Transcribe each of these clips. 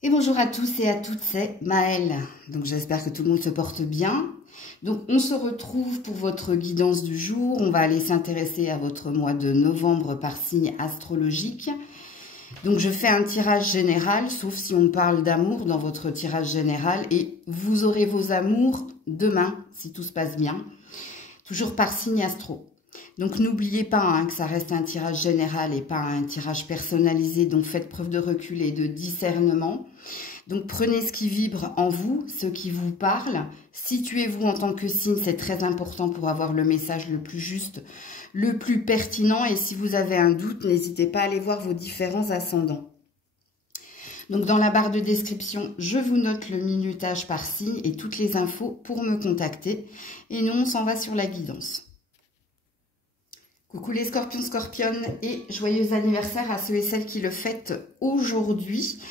Et bonjour à tous et à toutes, c'est Maëlle. Donc j'espère que tout le monde se porte bien. Donc on se retrouve pour votre guidance du jour. On va aller s'intéresser à votre mois de novembre par signe astrologique. Donc je fais un tirage général, sauf si on parle d'amour dans votre tirage général. Et vous aurez vos amours demain, si tout se passe bien. Toujours par signe astro. Donc n'oubliez pas que ça reste un tirage général et pas un tirage personnalisé, donc faites preuve de recul et de discernement. Donc prenez ce qui vibre en vous, ce qui vous parle. Situez-vous en tant que signe, c'est très important pour avoir le message le plus juste, le plus pertinent. Et si vous avez un doute, n'hésitez pas à aller voir vos différents ascendants. Donc dans la barre de description, je vous note le minutage par signe et toutes les infos pour me contacter. Et nous, on s'en va sur la guidance. Coucou les scorpions, scorpionnes et joyeux anniversaire à ceux et celles qui le fêtent aujourd'hui.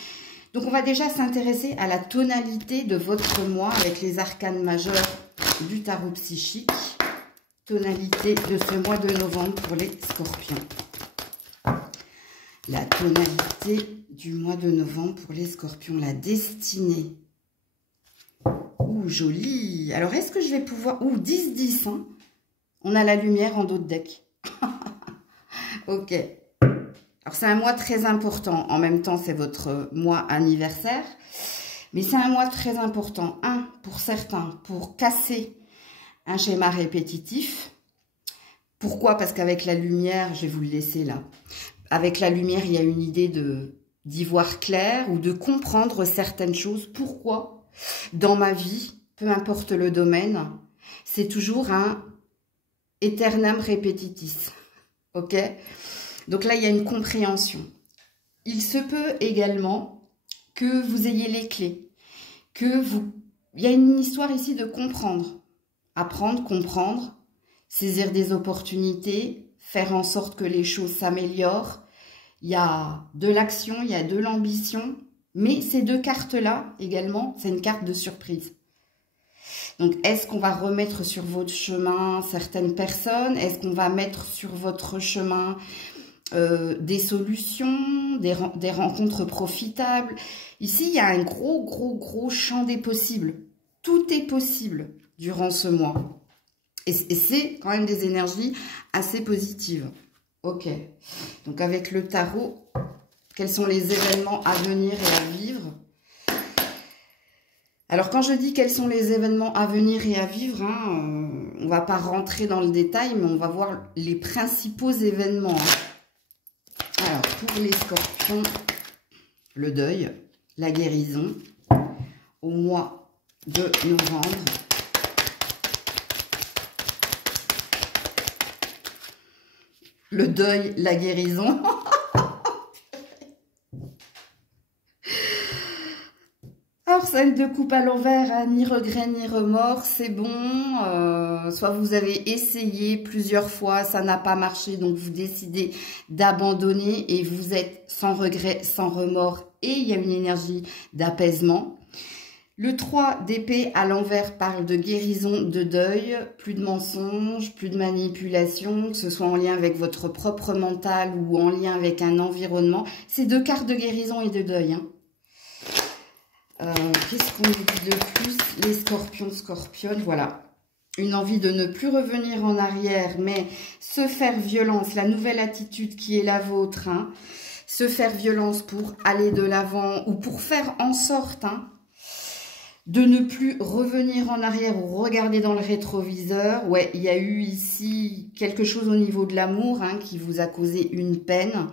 Donc on va déjà s'intéresser à la tonalité de votre mois avec les arcanes majeurs du tarot psychique. Tonalité de ce mois de novembre pour les scorpions. La tonalité du mois de novembre pour les scorpions, la destinée. Ouh, joli. Alors est-ce que je vais pouvoir... Ouh, 10-10, hein. On a la lumière en dos de deck. Ok. Alors, c'est un mois très important. En même temps, c'est votre mois anniversaire. Mais c'est un mois très important. Pour certains, pour casser un schéma répétitif. Pourquoi? Parce qu'avec la lumière, je vais vous le laisser là. Avec la lumière, il y a une idée d'y voir clair ou de comprendre certaines choses. Pourquoi? Dans ma vie, peu importe le domaine, c'est toujours un aeternam repetitis. Ok? Donc là, il y a une compréhension. Il se peut également que vous ayez les clés. Il y a une histoire ici de comprendre. Apprendre, comprendre, saisir des opportunités, faire en sorte que les choses s'améliorent. Il y a de l'action, il y a de l'ambition. Mais ces deux cartes-là, également, c'est une carte de surprise. Donc, est-ce qu'on va remettre sur votre chemin certaines personnes? Est-ce qu'on va mettre sur votre chemin des solutions, des rencontres profitables? Ici, il y a un gros champ des possibles. Tout est possible durant ce mois. Et c'est quand même des énergies assez positives. Ok. Donc, avec le tarot, quels sont les événements à venir et à vivre? Alors, quand je dis quels sont les événements à venir et à vivre, on ne va pas rentrer dans le détail, mais on va voir les principaux événements. Alors, pour les scorpions, le deuil, la guérison, au mois de novembre. Le deuil, la guérison. Alors, celle de coupe à l'envers, ni regret ni remords, c'est bon. Soit vous avez essayé plusieurs fois, ça n'a pas marché, donc vous décidez d'abandonner et vous êtes sans regret, sans remords et il y a une énergie d'apaisement. Le 3 d'épée à l'envers parle de guérison, de deuil, plus de mensonges, plus de manipulation, que ce soit en lien avec votre propre mental ou en lien avec un environnement. C'est deux cartes de guérison et de deuil, Qu'est-ce qu'on dit de plus? Les scorpions, scorpionnes, voilà. Une envie de ne plus revenir en arrière, mais se faire violence, la nouvelle attitude qui est la vôtre, se faire violence pour aller de l'avant ou pour faire en sorte de ne plus revenir en arrière ou regarder dans le rétroviseur. Ouais, il y a eu ici quelque chose au niveau de l'amour qui vous a causé une peine.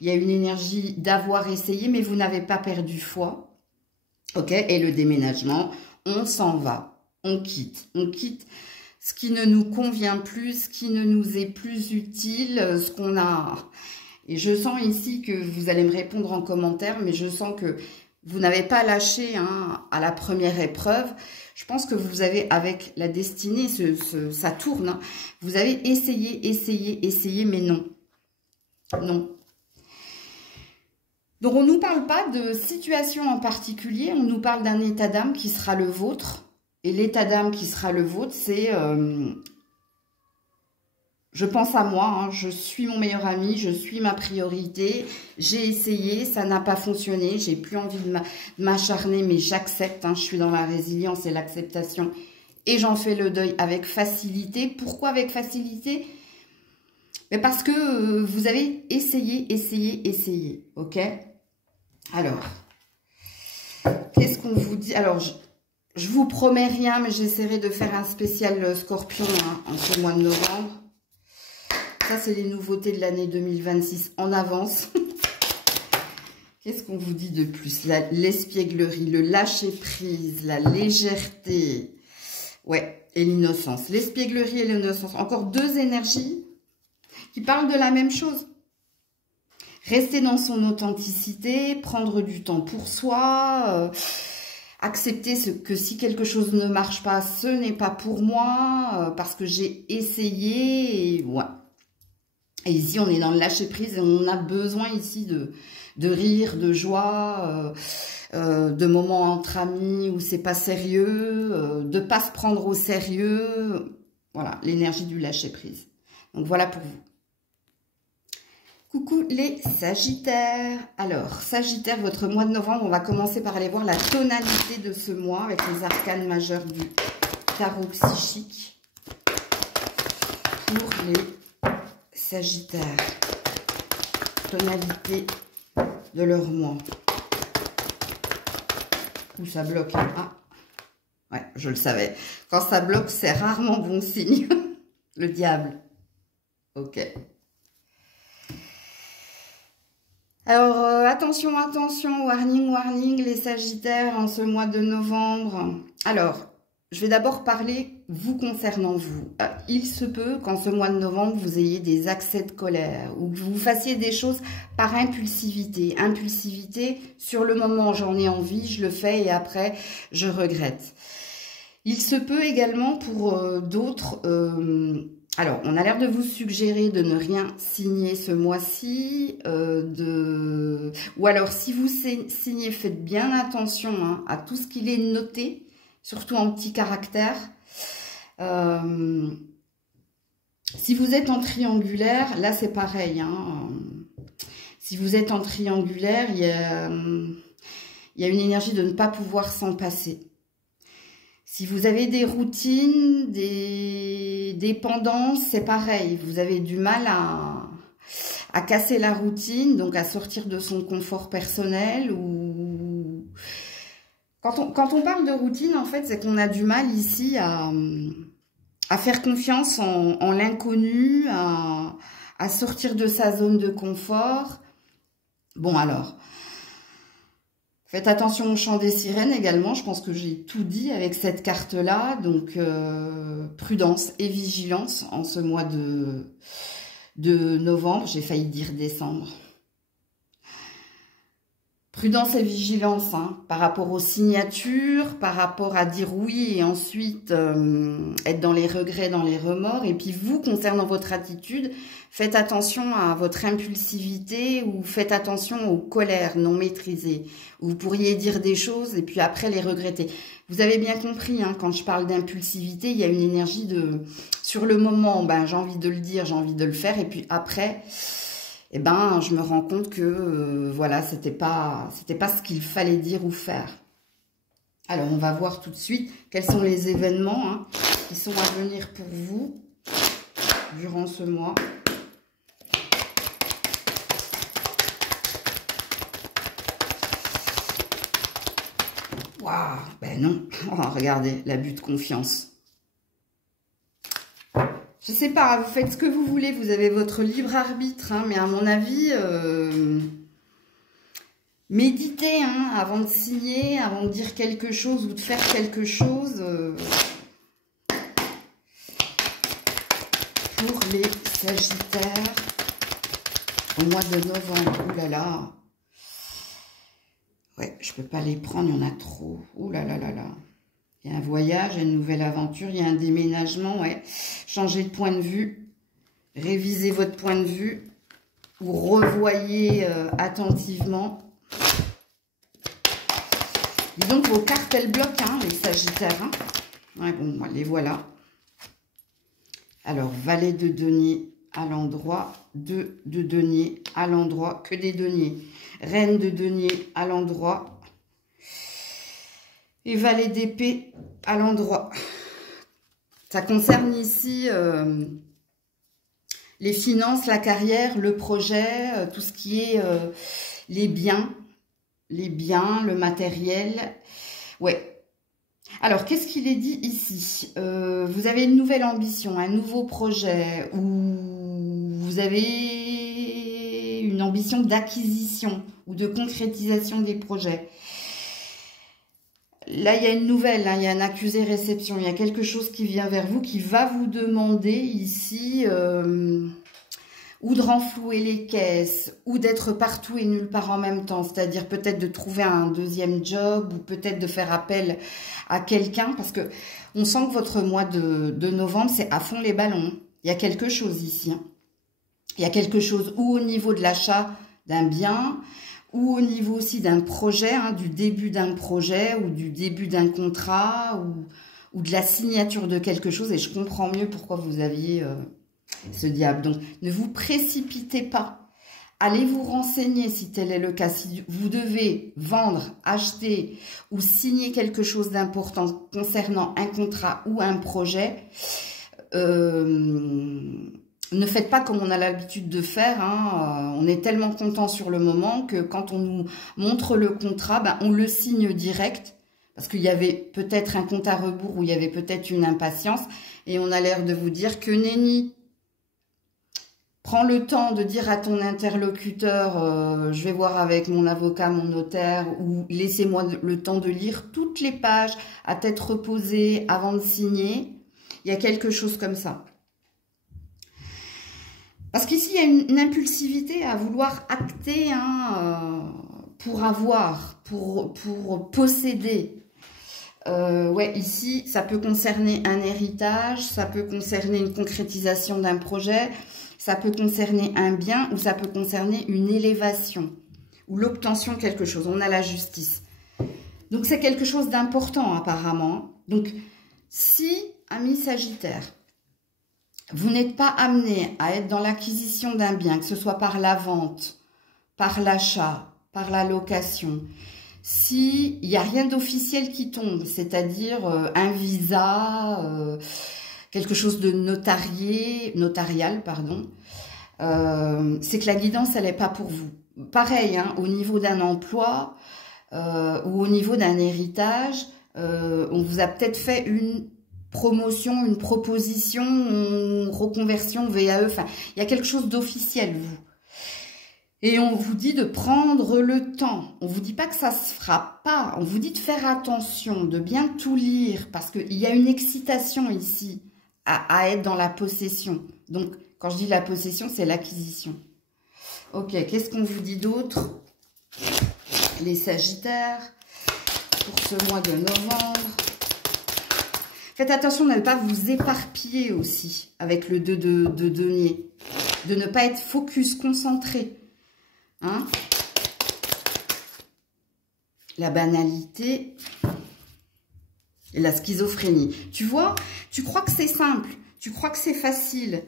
Il y a une énergie d'avoir essayé, mais vous n'avez pas perdu foi. Ok, et le déménagement, on s'en va, on quitte ce qui ne nous convient plus, ce qui ne nous est plus utile, ce qu'on a. Et je sens ici que vous allez me répondre en commentaire, mais je sens que vous n'avez pas lâché à la première épreuve. Je pense que vous avez, avec la destinée, ça tourne. Vous avez essayé, mais non. Non. Donc, on ne nous parle pas de situation en particulier, on nous parle d'un état d'âme qui sera le vôtre. Et l'état d'âme qui sera le vôtre, c'est je pense à moi, hein, je suis mon meilleur ami, je suis ma priorité. J'ai essayé, ça n'a pas fonctionné. J'ai plus envie de m'acharner, mais j'accepte. Hein, je suis dans la résilience et l'acceptation. Et j'en fais le deuil avec facilité. Pourquoi avec facilité? Mais parce que vous avez essayé. Ok? Alors, qu'est-ce qu'on vous dit? Alors, je vous promets rien, mais j'essaierai de faire un spécial Scorpion hein, en ce mois de novembre. Ça, c'est les nouveautés de l'année 2026 en avance. Qu'est-ce qu'on vous dit de plus? L'espièglerie, le lâcher-prise, la légèreté. Ouais, et l'innocence. L'espièglerie et l'innocence. Encore deux énergies qui parlent de la même chose. Rester dans son authenticité, prendre du temps pour soi, accepter que si quelque chose ne marche pas, ce n'est pas pour moi, parce que j'ai essayé. Et, ouais. Et ici, on est dans le lâcher-prise et on a besoin ici de rire, de joie, de moments entre amis où c'est pas sérieux, de pas se prendre au sérieux. Voilà, l'énergie du lâcher-prise. Donc, voilà pour vous. Coucou les Sagittaires. Alors, Sagittaire, votre mois de novembre, on va commencer par aller voir la tonalité de ce mois avec les arcanes majeurs du tarot psychique pour les Sagittaires. Tonalité de leur mois. Où ça bloque. Ah, ouais, je le savais. Quand ça bloque, c'est rarement bon signe. Le diable. Ok. Alors, attention, warning, les Sagittaires en ce mois de novembre. Alors, je vais d'abord parler vous concernant vous. Il se peut qu'en ce mois de novembre, vous ayez des accès de colère ou que vous fassiez des choses par impulsivité. Impulsivité, sur le moment, j'en ai envie, je le fais et après, je regrette. Il se peut également pour d'autres... alors, on a l'air de vous suggérer de ne rien signer ce mois-ci. Ou alors, si vous signez, faites bien attention hein, à tout ce qu'il est noté, surtout en petits caractères. Si vous êtes en triangulaire, là, c'est pareil. Hein. Si vous êtes en triangulaire, il y a une énergie de ne pas pouvoir s'en passer. Si vous avez des routines, des dépendances, c'est pareil. Vous avez du mal à casser la routine, donc à sortir de son confort personnel. Ou quand on parle de routine, en fait, c'est qu'on a du mal ici à faire confiance en l'inconnu, à sortir de sa zone de confort. Bon, alors... Faites attention au chant des sirènes également, je pense que j'ai tout dit avec cette carte-là. Donc, prudence et vigilance en ce mois de novembre. J'ai failli dire décembre. Prudence et vigilance hein, par rapport aux signatures, par rapport à dire oui et ensuite être dans les regrets, dans les remords. Et puis vous, concernant votre attitude, faites attention à votre impulsivité ou faites attention aux colères non maîtrisées. Vous pourriez dire des choses et puis après les regretter. Vous avez bien compris, hein, quand je parle d'impulsivité, il y a une énergie de... Sur le moment, ben, j'ai envie de le dire, j'ai envie de le faire. Et puis après... eh ben, je me rends compte que, voilà, c'était pas ce qu'il fallait dire ou faire. Alors, on va voir tout de suite quels sont les événements hein, qui sont à venir pour vous durant ce mois. Waouh, ben non, oh, regardez, l'abus de confiance. Je sais pas, vous faites ce que vous voulez, vous avez votre libre arbitre, hein, mais à mon avis, méditez hein, avant de signer, avant de dire quelque chose ou de faire quelque chose. Pour les Sagittaires, au mois de novembre, ouh là là. Ouais, je peux pas les prendre, il y en a trop. Ouh là là là là. Il y a un voyage, il y a une nouvelle aventure, il y a un déménagement, ouais. Changez de point de vue, révisez votre point de vue, ou revoyez attentivement. Dis donc, vos cartes, elles bloquent, hein, les Sagittaires. Hein. Ouais, bon, les voilà. Alors, valet de denier à l'endroit, 2 de denier à l'endroit, que des deniers. Reine de denier à l'endroit. Et valet d'épée à l'endroit. Ça concerne ici les finances, la carrière, le projet, tout ce qui est les biens, le matériel. Ouais. Alors, qu'est-ce qu'il est dit ici? Vous avez une nouvelle ambition, un nouveau projet, ou vous avez une ambition d'acquisition ou de concrétisation des projets. Là, il y a une nouvelle, hein, il y a un accusé-réception, il y a quelque chose qui vient vers vous, qui va vous demander ici ou de renflouer les caisses, ou d'être partout et nulle part en même temps, c'est-à-dire peut-être de trouver un deuxième job, ou peut-être de faire appel à quelqu'un, parce que on sent que votre mois de novembre, c'est à fond les ballons. Il y a quelque chose ici. Hein. Il y a quelque chose ou au niveau de l'achat d'un bien, ou au niveau aussi d'un projet, hein, du début d'un projet, ou du début d'un contrat, ou de la signature de quelque chose, et je comprends mieux pourquoi vous aviez ce diable. Donc, ne vous précipitez pas. Allez vous renseigner si tel est le cas. Si vous devez vendre, acheter ou signer quelque chose d'important concernant un contrat ou un projet, ne faites pas comme on a l'habitude de faire. Hein. On est tellement content sur le moment que quand on nous montre le contrat, ben, on le signe direct. Parce qu'il y avait peut-être un compte à rebours ou il y avait peut-être une impatience. Et on a l'air de vous dire que nenni. Prends le temps de dire à ton interlocuteur, je vais voir avec mon avocat, mon notaire, ou laissez-moi le temps de lire toutes les pages à tête reposée avant de signer. Il y a quelque chose comme ça. Parce qu'ici, il y a une impulsivité à vouloir acter hein, pour avoir, pour posséder. Ouais, ici, ça peut concerner un héritage, ça peut concerner une concrétisation d'un projet, ça peut concerner un bien ou ça peut concerner une élévation ou l'obtention de quelque chose. On a la justice. Donc, c'est quelque chose d'important apparemment. Donc, si, amis Sagittaire, vous n'êtes pas amené à être dans l'acquisition d'un bien, que ce soit par la vente, par l'achat, par la location, s'il n'y a rien d'officiel qui tombe, c'est-à-dire un visa, quelque chose de notarial, pardon, c'est que la guidance, elle n'est pas pour vous. Pareil, hein, au niveau d'un emploi ou au niveau d'un héritage, on vous a peut-être fait une promotion, une proposition, une reconversion, VAE, enfin, il y a quelque chose d'officiel, vous. Et on vous dit de prendre le temps. On vous dit pas que ça se fera pas. On vous dit de faire attention, de bien tout lire, parce qu'il y a une excitation ici à être dans la possession. Donc, quand je dis la possession, c'est l'acquisition. Ok, qu'est-ce qu'on vous dit d'autre? Les Sagittaires, pour ce mois de novembre. Faites attention de ne pas vous éparpiller aussi avec le 2 de denier. De ne pas être focus, concentré. Hein? La banalité et la schizophrénie. Tu vois, tu crois que c'est simple, tu crois que c'est facile.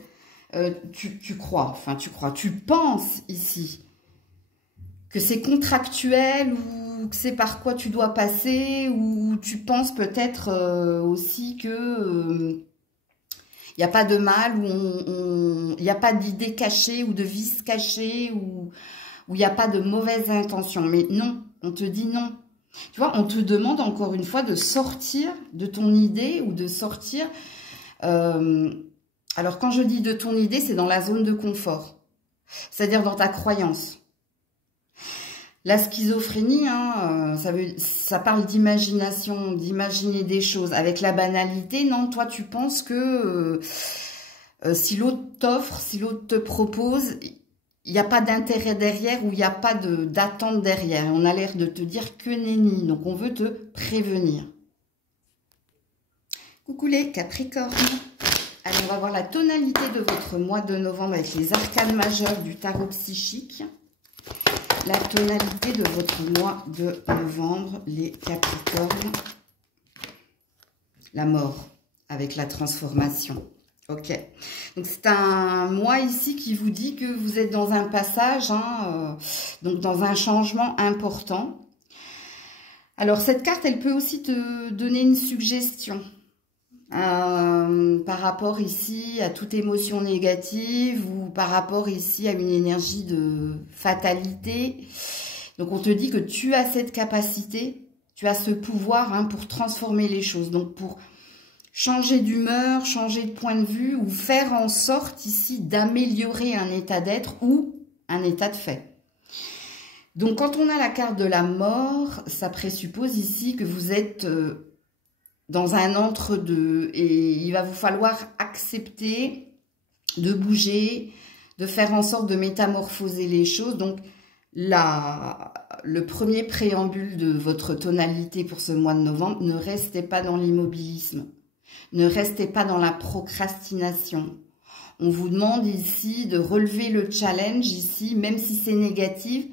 Tu penses ici que c'est contractuel ou que c'est par quoi tu dois passer, ou tu penses peut-être aussi que il n'y a pas de mal, ou il n'y a pas d'idée cachée ou de vice caché, ou il n'y a pas de mauvaise intention. Mais non, on te dit non. Tu vois, on te demande encore une fois de sortir de ton idée ou de sortir... alors, quand je dis de ton idée, c'est dans la zone de confort. C'est-à-dire dans ta croyance. La schizophrénie, hein, ça parle d'imagination, d'imaginer des choses. Avec la banalité, non, toi, tu penses que si l'autre t'offre, si l'autre te propose... Il n'y a pas d'intérêt derrière ou il n'y a pas d'attente derrière. On a l'air de te dire que nenni. Donc, on veut te prévenir. Coucou les Capricornes. Allez, on va voir la tonalité de votre mois de novembre avec les arcanes majeures du tarot psychique. La tonalité de votre mois de novembre, les Capricornes. La mort avec la transformation. Ok. Donc, c'est un moi ici qui vous dit que vous êtes dans un passage, hein, donc dans un changement important. Alors, cette carte, elle peut aussi te donner une suggestion. Par rapport ici à toute émotion négative ou par rapport ici à une énergie de fatalité. Donc, on te dit que tu as cette capacité, tu as ce pouvoir hein, pour transformer les choses. Donc, pour changer d'humeur, changer de point de vue ou faire en sorte ici d'améliorer un état d'être ou un état de fait. Donc, quand on a la carte de la mort, ça présuppose ici que vous êtes dans un entre-deux et il va vous falloir accepter de bouger, de faire en sorte de métamorphoser les choses. Donc, le premier préambule de votre tonalité pour ce mois de novembre, ne restez pas dans l'immobilisme, ne restez pas dans la procrastination. On vous demande ici de relever le challenge ici, même si c'est négatif.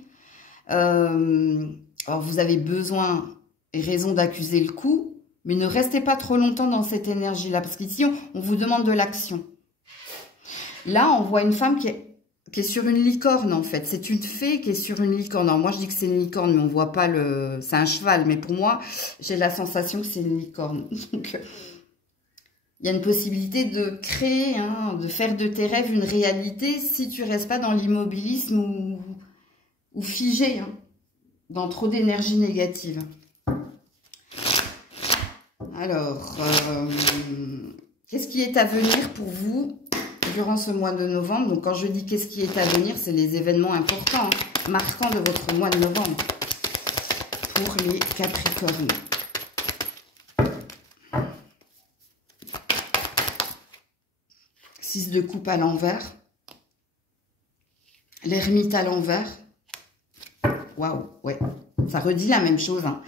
Alors vous avez besoin et raison d'accuser le coup, mais ne restez pas trop longtemps dans cette énergie-là, parce qu'ici, on vous demande de l'action. Là, on voit une femme qui est sur une licorne, en fait. C'est une fée qui est sur une licorne. Alors, moi, je dis que c'est une licorne, mais on voit pas le... C'est un cheval, mais pour moi, j'ai la sensation que c'est une licorne. Donc, il y a une possibilité de créer, hein, de faire de tes rêves une réalité si tu restes pas dans l'immobilisme ou figé, hein, dans trop d'énergie négative. Alors, qu'est-ce qui est à venir pour vous durant ce mois de novembre? Donc, quand je dis qu'est-ce qui est à venir, c'est les événements importants, marquants de votre mois de novembre pour les Capricornes. Six de coupe à l'envers. L'ermite à l'envers. Waouh, ouais, ça redit la même chose, hein.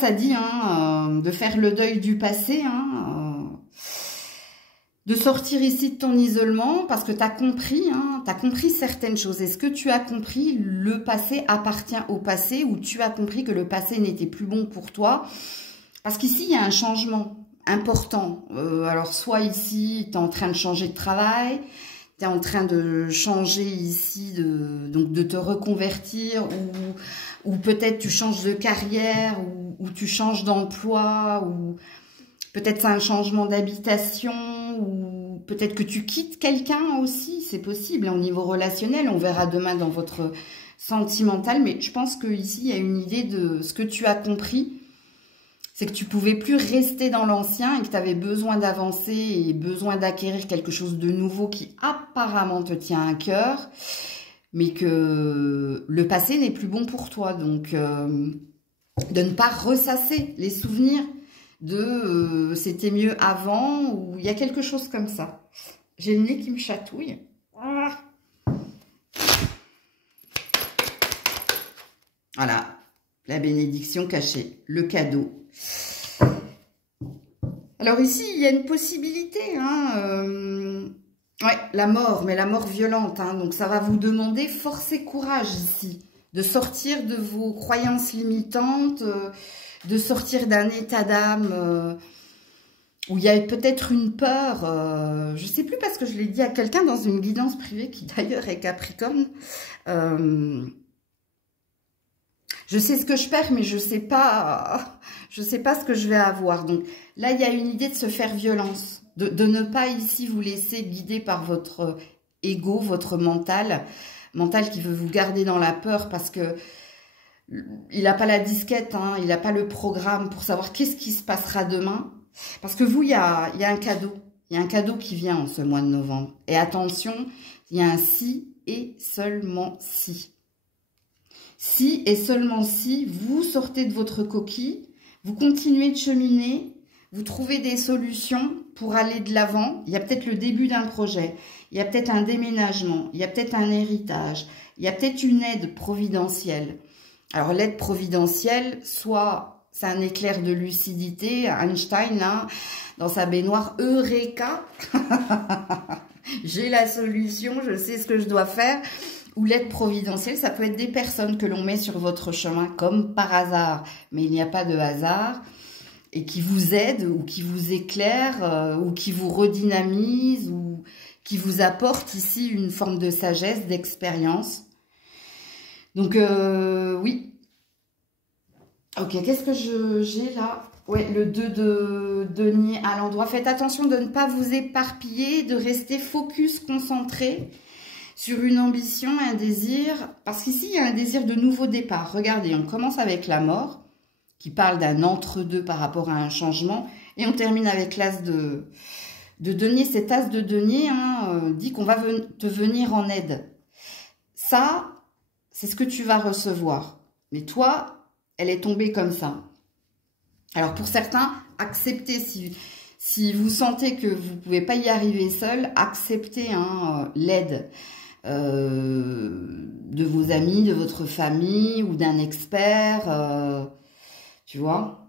Ça dit hein, de faire le deuil du passé, hein, de sortir ici de ton isolement parce que tu as compris, hein, tu as compris certaines choses. Est-ce que tu as compris le passé appartient au passé ou tu as compris que le passé n'était plus bon pour toi? Parce qu'ici, il y a un changement important. Alors, soit ici, tu es en train de changer de travail, tu es en train de changer ici, donc de te reconvertir ou peut-être tu changes de carrière ou tu changes d'emploi ou peut-être c'est un changement d'habitation ou peut-être que tu quittes quelqu'un aussi, c'est possible. Au niveau relationnel, on verra demain dans votre sentimental, mais je pense qu'ici, il y a une idée de ce que tu as compris. C'est que tu pouvais plus rester dans l'ancien et que tu avais besoin d'avancer et besoin d'acquérir quelque chose de nouveau qui apparemment te tient à cœur, mais que le passé n'est plus bon pour toi. Donc, de ne pas ressasser les souvenirs de c'était mieux avant ou il y a quelque chose comme ça. J'ai le nez qui me chatouille. Voilà, la bénédiction cachée, le cadeau. Alors ici, il y a une possibilité, hein, ouais, la mort, mais la mort violente, hein, donc ça va vous demander force et courage ici, de sortir de vos croyances limitantes, de sortir d'un état d'âme où il y a peut-être une peur, je ne sais plus parce que je l'ai dit à quelqu'un dans une guidance privée qui d'ailleurs est Capricorne. Je sais ce que je perds, mais je sais pas ce que je vais avoir. Donc là, il y a une idée de se faire violence, de ne pas ici vous laisser guider par votre ego, votre mental qui veut vous garder dans la peur parce que il n'a pas la disquette, hein, il n'a pas le programme pour savoir qu'est-ce qui se passera demain. Parce que vous, il y a un cadeau. Il y a un cadeau qui vient en ce mois de novembre. Et attention, il y a un si et seulement si. Si et seulement si vous sortez de votre coquille, vous continuez de cheminer, vous trouvez des solutions pour aller de l'avant. Il y a peut-être le début d'un projet, il y a peut-être un déménagement, il y a peut-être un héritage, il y a peut-être une aide providentielle. Alors l'aide providentielle, soit c'est un éclair de lucidité, Einstein, là, dans sa baignoire, Eureka, j'ai la solution, je sais ce que je dois faire. Ou l'aide providentielle, ça peut être des personnes que l'on met sur votre chemin comme par hasard. Mais il n'y a pas de hasard. et qui vous aide ou qui vous éclaire ou qui vous redynamise ou qui vous apporte ici une forme de sagesse, d'expérience. Donc, oui. Ok, qu'est-ce que j'ai là? Ouais, le 2 de denier à l'endroit. Faites attention de ne pas vous éparpiller, de rester focus, concentré sur une ambition, un désir. Parce qu'ici, il y a un désir de nouveau départ. Regardez, on commence avec la mort, qui parle d'un entre-deux par rapport à un changement. Et on termine avec l'as de denier. Cet as de denier dit qu'on va te venir en aide. Ça, c'est ce que tu vas recevoir. Mais toi, elle est tombée comme ça. Alors pour certains, acceptez, si vous sentez que vous ne pouvez pas y arriver seul, acceptez l'aide de vos amis, de votre famille ou d'un expert, tu vois.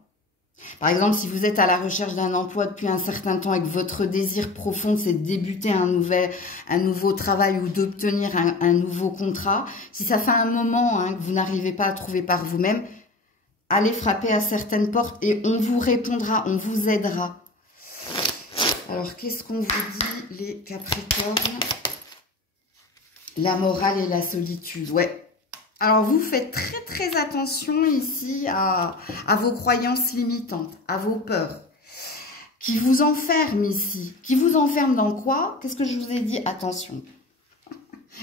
Par exemple, si vous êtes à la recherche d'un emploi depuis un certain temps et que votre désir profond, c'est de débuter un nouveau travail ou d'obtenir un nouveau contrat, si ça fait un moment que vous n'arrivez pas à trouver par vous-même, allez frapper à certaines portes et on vous répondra, on vous aidera. Alors, qu'est-ce qu'on vous dit, les Capricornes? La morale et la solitude, ouais. Alors, vous faites très, très attention ici à vos croyances limitantes, à vos peurs, qui vous enferment ici. Qui vous enferment dans quoi? Qu'est-ce que je vous ai dit? Attention.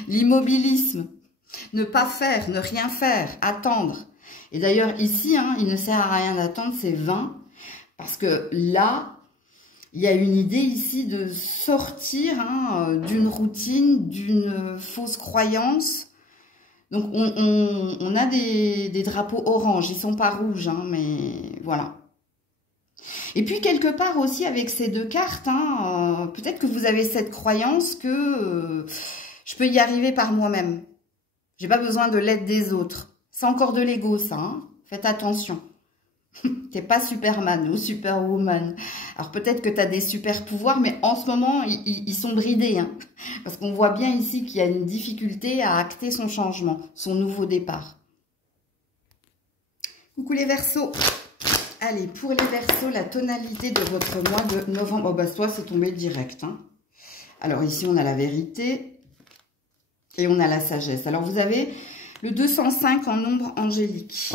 L'immobilisme. Ne pas faire, ne rien faire, attendre. Et d'ailleurs, ici, il ne sert à rien d'attendre, c'est vain. Parce que là, il y a une idée ici de sortir d'une routine, d'une fausse croyance. Donc, on a des drapeaux orange. Ils ne sont pas rouges, mais voilà. Et puis, quelque part aussi, avec ces deux cartes, peut-être que vous avez cette croyance que je peux y arriver par moi-même. J'ai pas besoin de l'aide des autres. C'est encore de l'ego, ça. Faites attention. T'es pas Superman ou Superwoman. Alors peut-être que tu as des super pouvoirs, mais en ce moment, ils sont bridés. Parce qu'on voit bien ici qu'il y a une difficulté à acter son changement, son nouveau départ. Coucou les Verseaux. Allez, pour les Verseaux, la tonalité de votre mois de novembre. Oh bah toi, c'est tombé direct. Alors ici, on a la vérité et on a la sagesse. Alors vous avez le 205 en ombre angélique.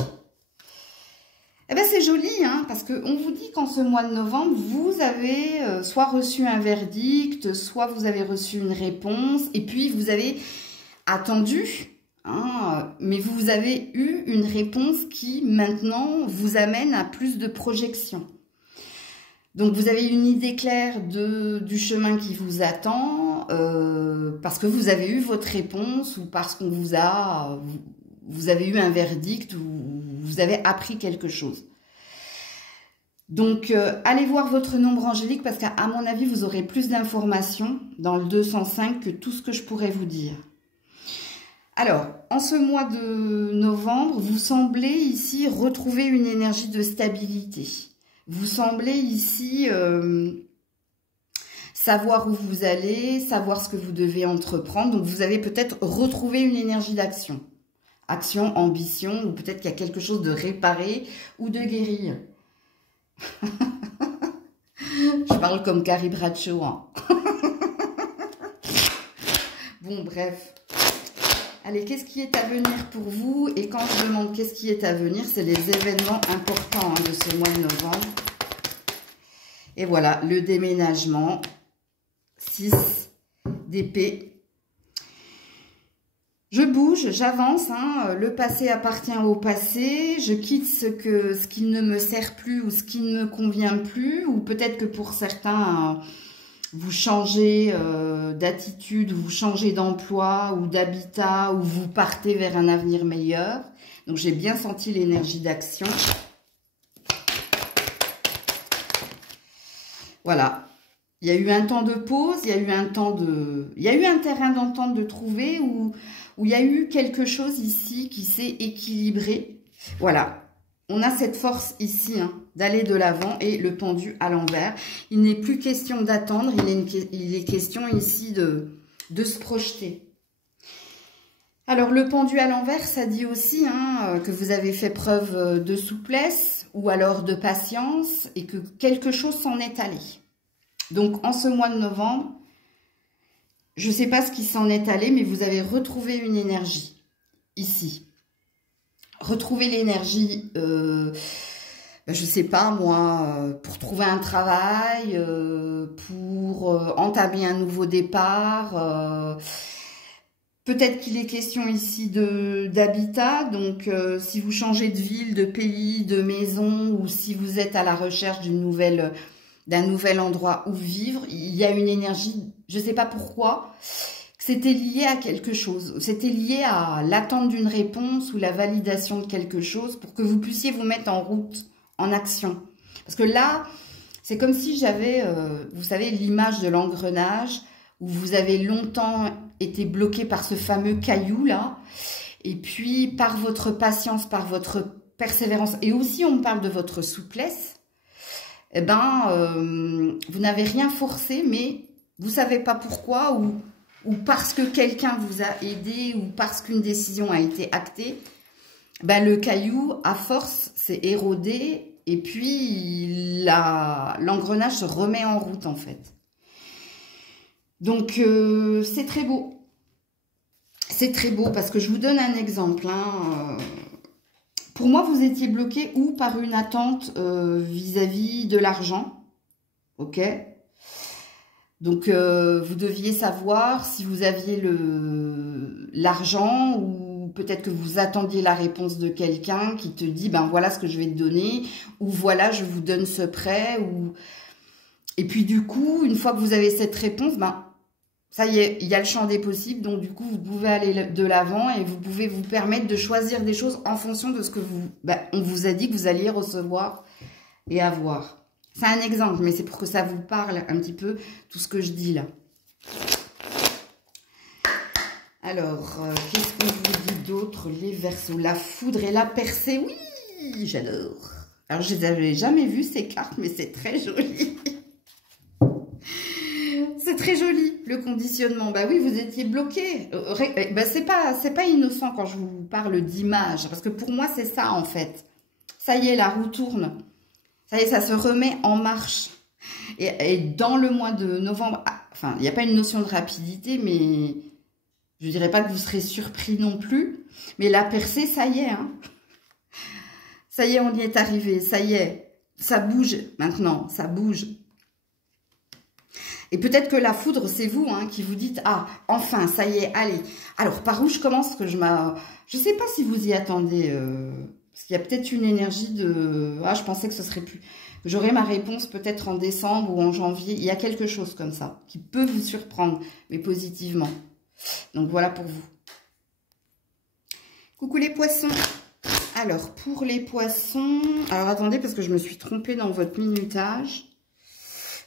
Eh bien, c'est joli, parce qu'on vous dit qu'en ce mois de novembre, vous avez soit reçu un verdict, soit vous avez reçu une réponse, et puis vous avez attendu, mais vous avez eu une réponse qui, maintenant, vous amène à plus de projection. Donc, vous avez une idée claire du chemin qui vous attend, parce que vous avez eu votre réponse, ou parce qu'on vous avez eu un verdict, ou vous avez appris quelque chose. Donc, allez voir votre nombre angélique parce qu'à mon avis, vous aurez plus d'informations dans le 205 que tout ce que je pourrais vous dire. Alors, en ce mois de novembre, vous semblez ici retrouver une énergie de stabilité. Vous semblez ici savoir où vous allez, savoir ce que vous devez entreprendre. Donc, vous avez peut-être retrouvé une énergie d'action. Action, ambition, ou peut-être qu'il y a quelque chose de réparé ou de guéri. Je parle comme Carrie Bradshaw. Bon, bref. Allez, qu'est-ce qui est à venir pour vous? Et quand je demande qu'est-ce qui est à venir, c'est les événements importants de ce mois de novembre. Et voilà, le déménagement. 6 d'épée. Je bouge, j'avance, le passé appartient au passé, je quitte ce qui ne me sert plus ou ce qui ne me convient plus, ou peut-être que pour certains, vous changez d'attitude, vous changez d'emploi ou d'habitat, ou vous partez vers un avenir meilleur. Donc j'ai bien senti l'énergie d'action. Voilà. Il y a eu un temps de pause, il y a eu un terrain d'entente de trouver où il y a eu quelque chose ici qui s'est équilibré. Voilà, on a cette force ici d'aller de l'avant et le pendu à l'envers. Il n'est plus question d'attendre, il est question ici de se projeter. Alors le pendu à l'envers, ça dit aussi que vous avez fait preuve de souplesse ou alors de patience et que quelque chose s'en est allé. Donc, en ce mois de novembre, je ne sais pas ce qui s'en est allé, mais vous avez retrouvé une énergie ici. Retrouver l'énergie, je ne sais pas moi, pour trouver un travail, pour entamer un nouveau départ. Peut-être qu'il est question ici d'habitat, donc si vous changez de ville, de pays, de maison, ou si vous êtes à la recherche d'un nouvel endroit où vivre, il y a une énergie, je ne sais pas pourquoi, c'était lié à quelque chose. C'était lié à l'attente d'une réponse ou la validation de quelque chose pour que vous puissiez vous mettre en route, en action. Parce que là, c'est comme si j'avais, vous savez, l'image de l'engrenage où vous avez longtemps été bloqué par ce fameux caillou là. Et puis, par votre patience, par votre persévérance, et aussi on me parle de votre souplesse, eh ben, vous n'avez rien forcé, mais vous savez pas pourquoi, ou parce que quelqu'un vous a aidé, ou parce qu'une décision a été actée, ben le caillou, à force, s'est érodé, et puis l'engrenage se remet en route, en fait. Donc, c'est très beau. C'est très beau, parce que je vous donne un exemple, hein, pour moi, vous étiez bloqué ou par une attente vis-à-vis de l'argent, ok? Donc, vous deviez savoir si vous aviez l'argent ou peut-être que vous attendiez la réponse de quelqu'un qui te dit, ben voilà ce que je vais te donner, ou voilà, je vous donne ce prêt, ou... Et puis du coup, une fois que vous avez cette réponse, ben ça y est, il y a le champ des possibles, donc du coup, vous pouvez aller de l'avant et vous pouvez vous permettre de choisir des choses en fonction de ce que on vous a dit que vous alliez recevoir et avoir. C'est un exemple, mais c'est pour que ça vous parle un petit peu, tout ce que je dis là. Alors, qu'est-ce qu'on vous dit d'autre? Les Verseaux, la foudre et la percée, oui, j'adore. Alors, je les avais jamais vues, ces cartes, mais c'est très joli. C'est très joli, le conditionnement. Bah oui, vous étiez bloqué. Bah, c'est pas innocent quand je vous parle d'image, parce que pour moi, c'est ça, en fait. Ça y est, la roue tourne. Ça y est, ça se remet en marche. Et dans le mois de novembre, enfin, il n'y a pas une notion de rapidité, mais je ne dirais pas que vous serez surpris non plus. Mais la percée, ça y est, hein. Ça y est, on y est arrivé. Ça y est, ça bouge maintenant, ça bouge. Et peut-être que la foudre, c'est vous hein, qui vous dites « Ah, enfin, ça y est, allez. » Alors, par où je commence que je ne sais pas si vous y attendez. Parce qu'il y a peut-être une énergie de... Ah, je pensais que ce serait plus... J'aurai ma réponse peut-être en décembre ou en janvier. Il y a quelque chose comme ça qui peut vous surprendre, mais positivement. Donc, voilà pour vous. Coucou les poissons. Alors, pour les poissons... Alors, attendez, parce que je me suis trompée dans votre minutage.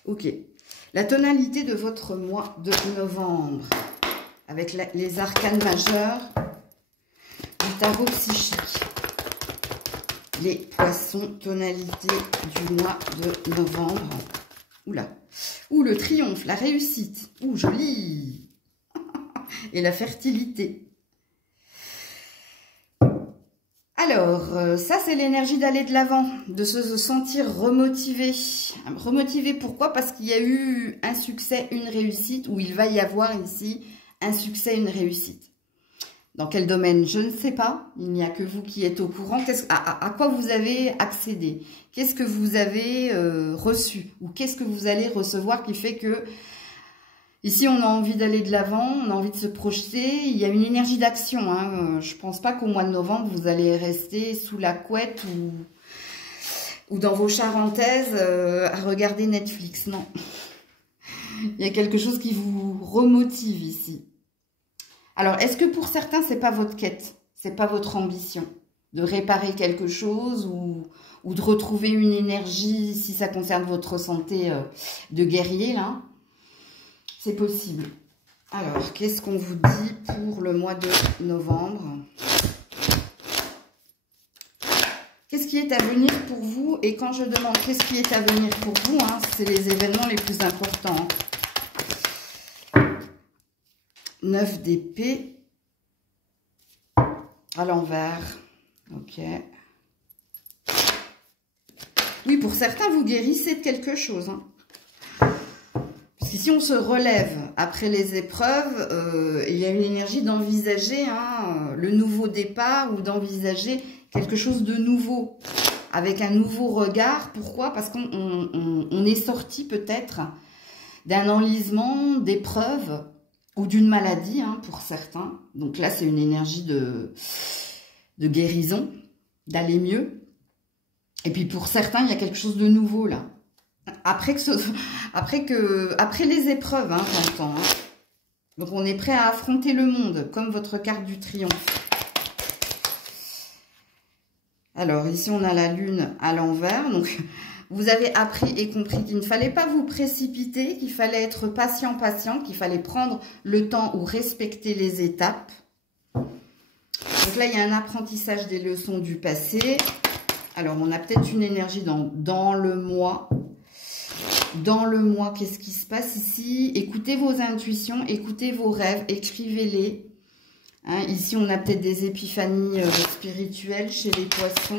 Ok. La tonalité de votre mois de novembre, avec les arcanes majeurs du tarot psychique. Les poissons, tonalité du mois de novembre. Oula. Ouh, le triomphe, la réussite. Ouh, joli. Et la fertilité. Alors, ça c'est l'énergie d'aller de l'avant, de se sentir remotivé. Remotivé pourquoi? Parce qu'il y a eu un succès, une réussite, ou il va y avoir ici un succès, une réussite. Dans quel domaine? Je ne sais pas. Il n'y a que vous qui êtes au courant. À quoi vous avez accédé? Qu'est-ce que vous avez reçu? Ou qu'est-ce que vous allez recevoir qui fait que... Ici, on a envie d'aller de l'avant, on a envie de se projeter. Il y a une énergie d'action. Hein. Je ne pense pas qu'au mois de novembre, vous allez rester sous la couette ou dans vos charentaises à regarder Netflix. Non. Il y a quelque chose qui vous remotive ici. Alors, est-ce que pour certains, c'est pas votre quête, c'est pas votre ambition de réparer quelque chose ou de retrouver une énergie, si ça concerne votre santé de guerrier, là? C'est possible. Alors, qu'est-ce qu'on vous dit pour le mois de novembre? Qu'est-ce qui est à venir pour vous? Et quand je demande qu'est-ce qui est à venir pour vous, hein, c'est les événements les plus importants. 9 d'épée à l'envers. Ok. Oui, pour certains, vous guérissez de quelque chose. Hein. Parce que si on se relève après les épreuves, il y a une énergie d'envisager le nouveau départ ou d'envisager quelque chose de nouveau. Avec un nouveau regard. Pourquoi? Parce qu'on est sorti peut-être d'un enlisement, d'épreuves ou d'une maladie pour certains. Donc là, c'est une énergie de guérison, d'aller mieux. Et puis pour certains, il y a quelque chose de nouveau là. Après les épreuves, j'entends. Donc on est prêt à affronter le monde, comme votre carte du triomphe. Alors, ici, on a la lune à l'envers. Donc, vous avez appris et compris qu'il ne fallait pas vous précipiter, qu'il fallait être patient, qu'il fallait prendre le temps ou respecter les étapes. Donc là, il y a un apprentissage des leçons du passé. Alors, on a peut-être une énergie dans le mois. Dans le mois, qu'est-ce qui se passe ici? Écoutez vos intuitions, écoutez vos rêves, écrivez-les. Ici, on a peut-être des épiphanies spirituelles chez les poissons.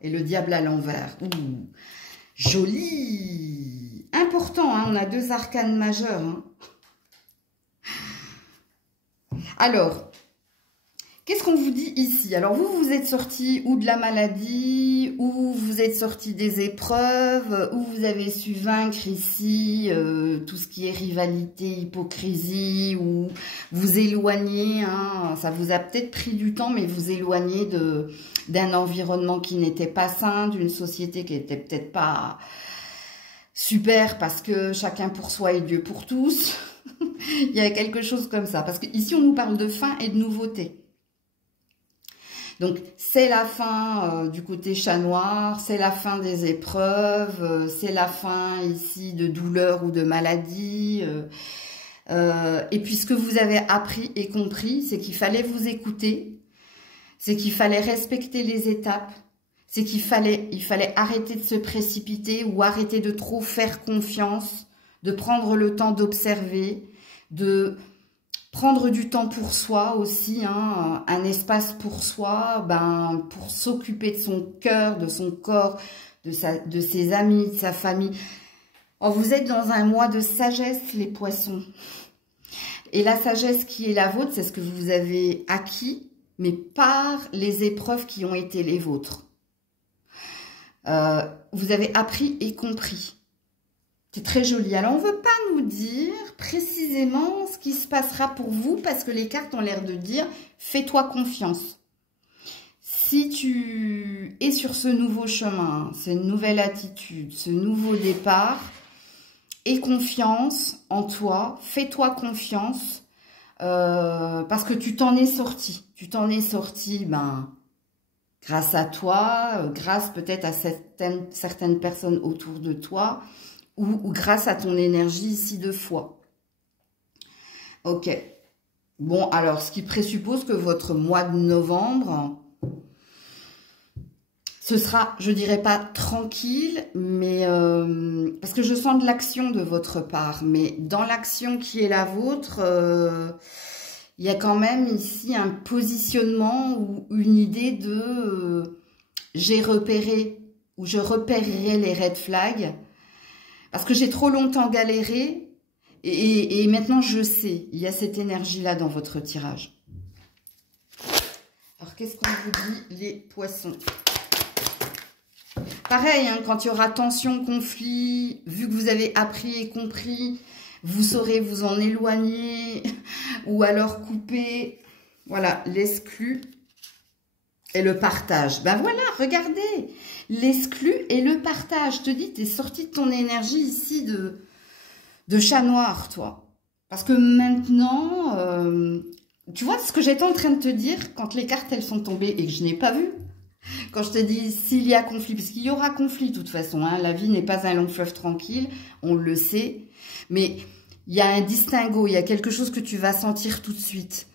Et le diable à l'envers. Joli. Important, on a 2 arcanes majeures. Alors, qu'est-ce qu'on vous dit ici? Alors, vous êtes sorti ou de la maladie, ou vous êtes sorti des épreuves, ou vous avez su vaincre ici tout ce qui est rivalité, hypocrisie, ou vous éloigner. Ça vous a peut-être pris du temps, mais vous éloigner d'un environnement qui n'était pas sain, d'une société qui n'était peut-être pas super, parce que chacun pour soi et Dieu pour tous. Il y a quelque chose comme ça. Parce qu'ici, on nous parle de fin et de nouveauté. Donc, c'est la fin du côté chat noir, c'est la fin des épreuves, c'est la fin ici de douleur ou de maladie. Et puis, ce que vous avez appris et compris, c'est qu'il fallait vous écouter, c'est qu'il fallait respecter les étapes, c'est qu'il fallait arrêter de se précipiter ou arrêter de trop faire confiance, de prendre le temps d'observer, de prendre du temps pour soi aussi, un espace pour soi, pour s'occuper de son cœur, de son corps, de ses amis, de sa famille. Oh, vous êtes dans un mois de sagesse, les poissons. Et la sagesse qui est la vôtre, c'est ce que vous avez acquis, mais par les épreuves qui ont été les vôtres. Vous avez appris et compris. C'est très joli. Alors, on ne veut pas nous dire précisément ce qui se passera pour vous parce que les cartes ont l'air de dire « fais-toi confiance ». Si tu es sur ce nouveau chemin, cette nouvelle attitude, ce nouveau départ, aie confiance en toi, fais-toi confiance parce que tu t'en es sorti. Tu t'en es sorti grâce à toi, grâce peut-être à certaines personnes autour de toi, ou grâce à ton énergie ici de foi. Ok. Bon, alors, ce qui présuppose que votre mois de novembre, ce sera, je dirais pas tranquille, mais parce que je sens de l'action de votre part. Mais dans l'action qui est la vôtre, il y a quand même ici un positionnement ou une idée de j'ai repéré ou je repérerai les red flags. Parce que j'ai trop longtemps galéré et maintenant je sais. Il y a cette énergie-là dans votre tirage. Alors, qu'est-ce qu'on vous dit, les poissons? Pareil, quand il y aura tension, conflit, vu que vous avez appris et compris, vous saurez vous en éloigner ou alors couper. Voilà, l'exclu et le partage. Ben voilà, regardez, l'exclu et le partage. Je te dis, tu es sorti de ton énergie ici de chat noir, toi. Parce que maintenant, tu vois ce que j'étais en train de te dire quand les cartes, elles sont tombées et que je n'ai pas vu. Quand je te dis s'il y a conflit, parce qu'il y aura conflit de toute façon. La vie n'est pas un long fleuve tranquille, on le sait. Mais il y a un distinguo, il y a quelque chose que tu vas sentir tout de suite.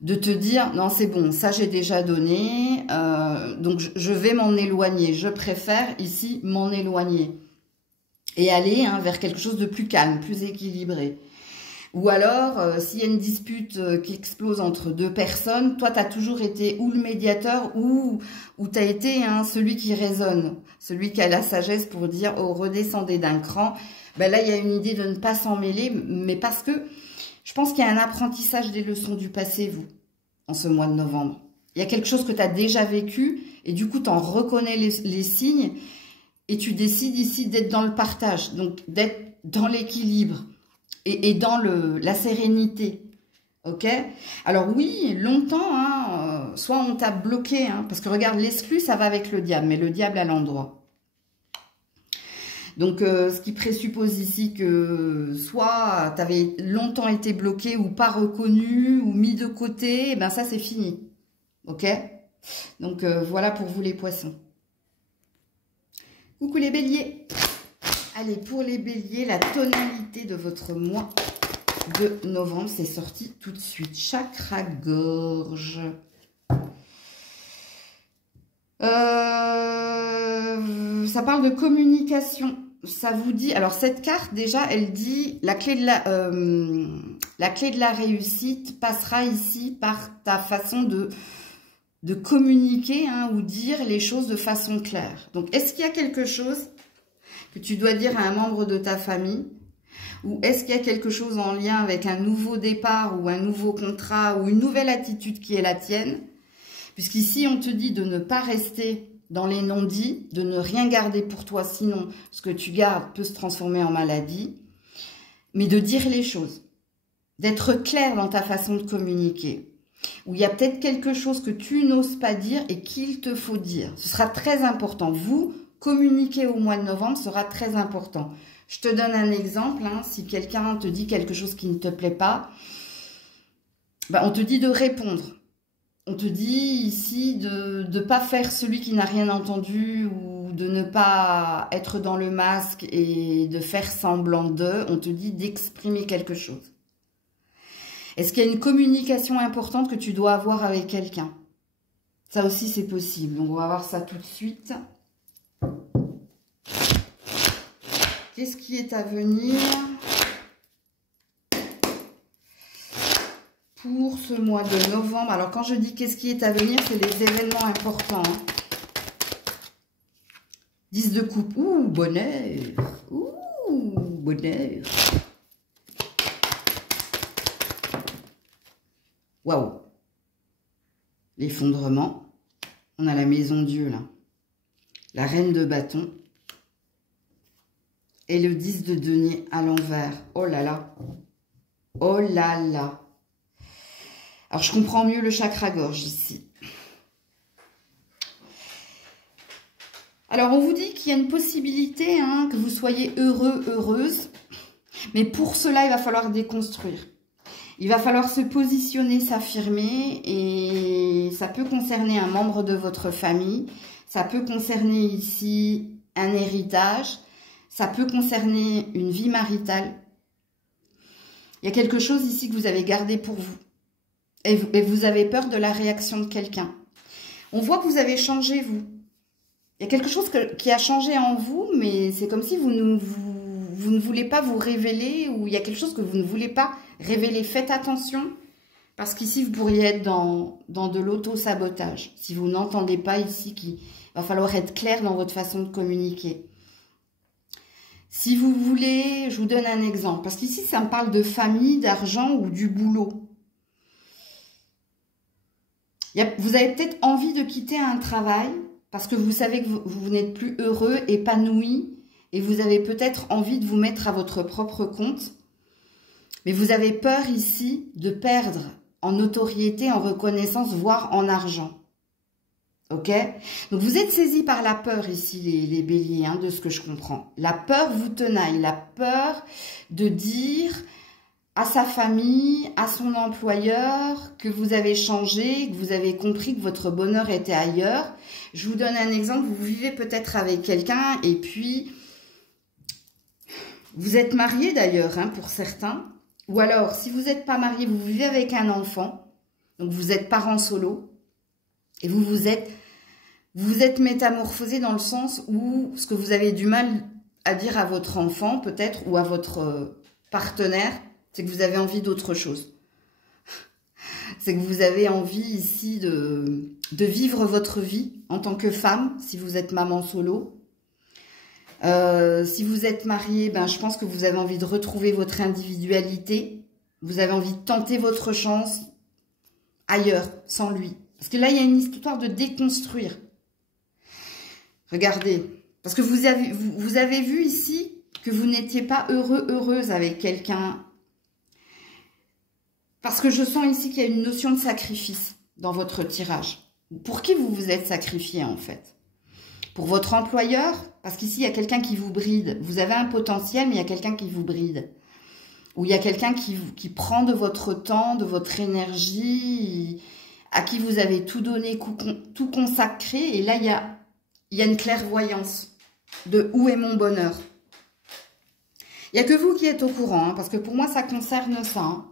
De te dire, non c'est bon, ça j'ai déjà donné, donc je vais m'en éloigner. Je préfère ici m'en éloigner. Et aller vers quelque chose de plus calme, plus équilibré. Ou alors, s'il y a une dispute qui explose entre deux personnes, toi, tu as toujours été ou le médiateur ou tu as été celui qui raisonne, celui qui a la sagesse pour dire « Oh, redescendez d'un cran ». Ben là, il y a une idée de ne pas s'en mêler, mais parce que je pense qu'il y a un apprentissage des leçons du passé, vous, en ce mois de novembre. Il y a quelque chose que tu as déjà vécu et du coup, tu en reconnais les signes et tu décides ici d'être dans le partage, donc d'être dans l'équilibre et dans la sérénité. Ok? Alors oui, longtemps, soit on t'a bloqué, parce que regarde, l'exclu, ça va avec le diable, mais le diable à l'endroit. Donc, ce qui présuppose ici que soit tu avais longtemps été bloqué ou pas reconnu ou mis de côté, ben ça c'est fini. Ok? Donc, voilà pour vous les poissons. Coucou les béliers. Allez, pour les béliers, la tonalité de votre mois de novembre, c'est sorti tout de suite. Chakra gorge. Ça parle de communication. Ça vous dit, alors cette carte déjà, elle dit la clé de la réussite passera ici par ta façon de communiquer ou dire les choses de façon claire. Donc, est-ce qu'il y a quelque chose que tu dois dire à un membre de ta famille, ou est-ce qu'il y a quelque chose en lien avec un nouveau départ ou un nouveau contrat ou une nouvelle attitude qui est la tienne? Puisqu'ici, on te dit de ne pas rester dans les non-dits, de ne rien garder pour toi, sinon ce que tu gardes peut se transformer en maladie, mais de dire les choses, d'être clair dans ta façon de communiquer, où il y a peut-être quelque chose que tu n'oses pas dire et qu'il te faut dire. Ce sera très important. Vous, communiquer au mois de novembre sera très important. Je te donne un exemple, si quelqu'un te dit quelque chose qui ne te plaît pas, on te dit de répondre. On te dit ici de ne pas faire celui qui n'a rien entendu ou de ne pas être dans le masque et de faire semblant de. On te dit d'exprimer quelque chose. Est-ce qu'il y a une communication importante que tu dois avoir avec quelqu'un? Ça aussi, c'est possible. Donc, on va voir ça tout de suite. Qu'est-ce qui est à venir pour ce mois de novembre? Alors, quand je dis qu'est-ce qui est à venir, c'est les événements importants. 10 de coupe. Ouh, bonheur. Ouh, bonheur. Waouh. L'effondrement. On a la maison Dieu, là. La reine de bâton. Et le 10 de denier à l'envers. Oh là là. Oh là là. Alors, je comprends mieux le chakra-gorge ici. Alors, on vous dit qu'il y a une possibilité que vous soyez heureux, heureuse. Mais pour cela, il va falloir déconstruire. Il va falloir se positionner, s'affirmer. Et ça peut concerner un membre de votre famille. Ça peut concerner ici un héritage. Ça peut concerner une vie maritale. Il y a quelque chose ici que vous avez gardé pour vous. Et vous avez peur de la réaction de quelqu'un. On voit que vous avez changé, vous. Il y a quelque chose qui a changé en vous, mais c'est comme si vous ne voulez pas vous révéler, ou il y a quelque chose que vous ne voulez pas révéler. Faites attention, parce qu'ici, vous pourriez être dans de l'auto-sabotage. Si vous n'entendez pas ici qu'il va falloir être clair dans votre façon de communiquer. Si vous voulez, je vous donne un exemple, parce qu'ici, ça me parle de famille, d'argent ou du boulot. Vous avez peut-être envie de quitter un travail parce que vous savez que vous n'êtes plus heureux, épanoui, et vous avez peut-être envie de vous mettre à votre propre compte. Mais vous avez peur ici de perdre en notoriété, en reconnaissance, voire en argent. Ok? Donc vous êtes saisis par la peur ici, les béliers, de ce que je comprends. La peur vous tenaille, la peur de dire à sa famille, à son employeur, que vous avez changé, que vous avez compris que votre bonheur était ailleurs. Je vous donne un exemple, vous vivez peut-être avec quelqu'un et puis vous êtes marié d'ailleurs, pour certains. Ou alors, si vous n'êtes pas marié, vous vivez avec un enfant, donc vous êtes parent solo et vous êtes métamorphosé dans le sens où ce que vous avez du mal à dire à votre enfant peut-être ou à votre partenaire, C'est que vous avez envie d'autre chose. C'est que vous avez envie ici de vivre votre vie en tant que femme, si vous êtes maman solo. Si vous êtes marié, ben, je pense que vous avez envie de retrouver votre individualité. Vous avez envie de tenter votre chance ailleurs, sans lui. Parce que là, il y a une histoire de déconstruire. Regardez. Parce que vous avez vu ici que vous n'étiez pas heureux, heureuse avec quelqu'un. Parce que je sens ici qu'il y a une notion de sacrifice dans votre tirage. Pour qui vous vous êtes sacrifié en fait? Pour votre employeur? Parce qu'ici, il y a quelqu'un qui vous bride. Vous avez un potentiel, mais il y a quelqu'un qui vous bride. Ou il y a quelqu'un qui prend de votre temps, de votre énergie, à qui vous avez tout donné, tout consacré. Et là, il y a une clairvoyance de où est mon bonheur. Il n'y a que vous qui êtes au courant, hein, parce que pour moi, ça concerne ça. Hein.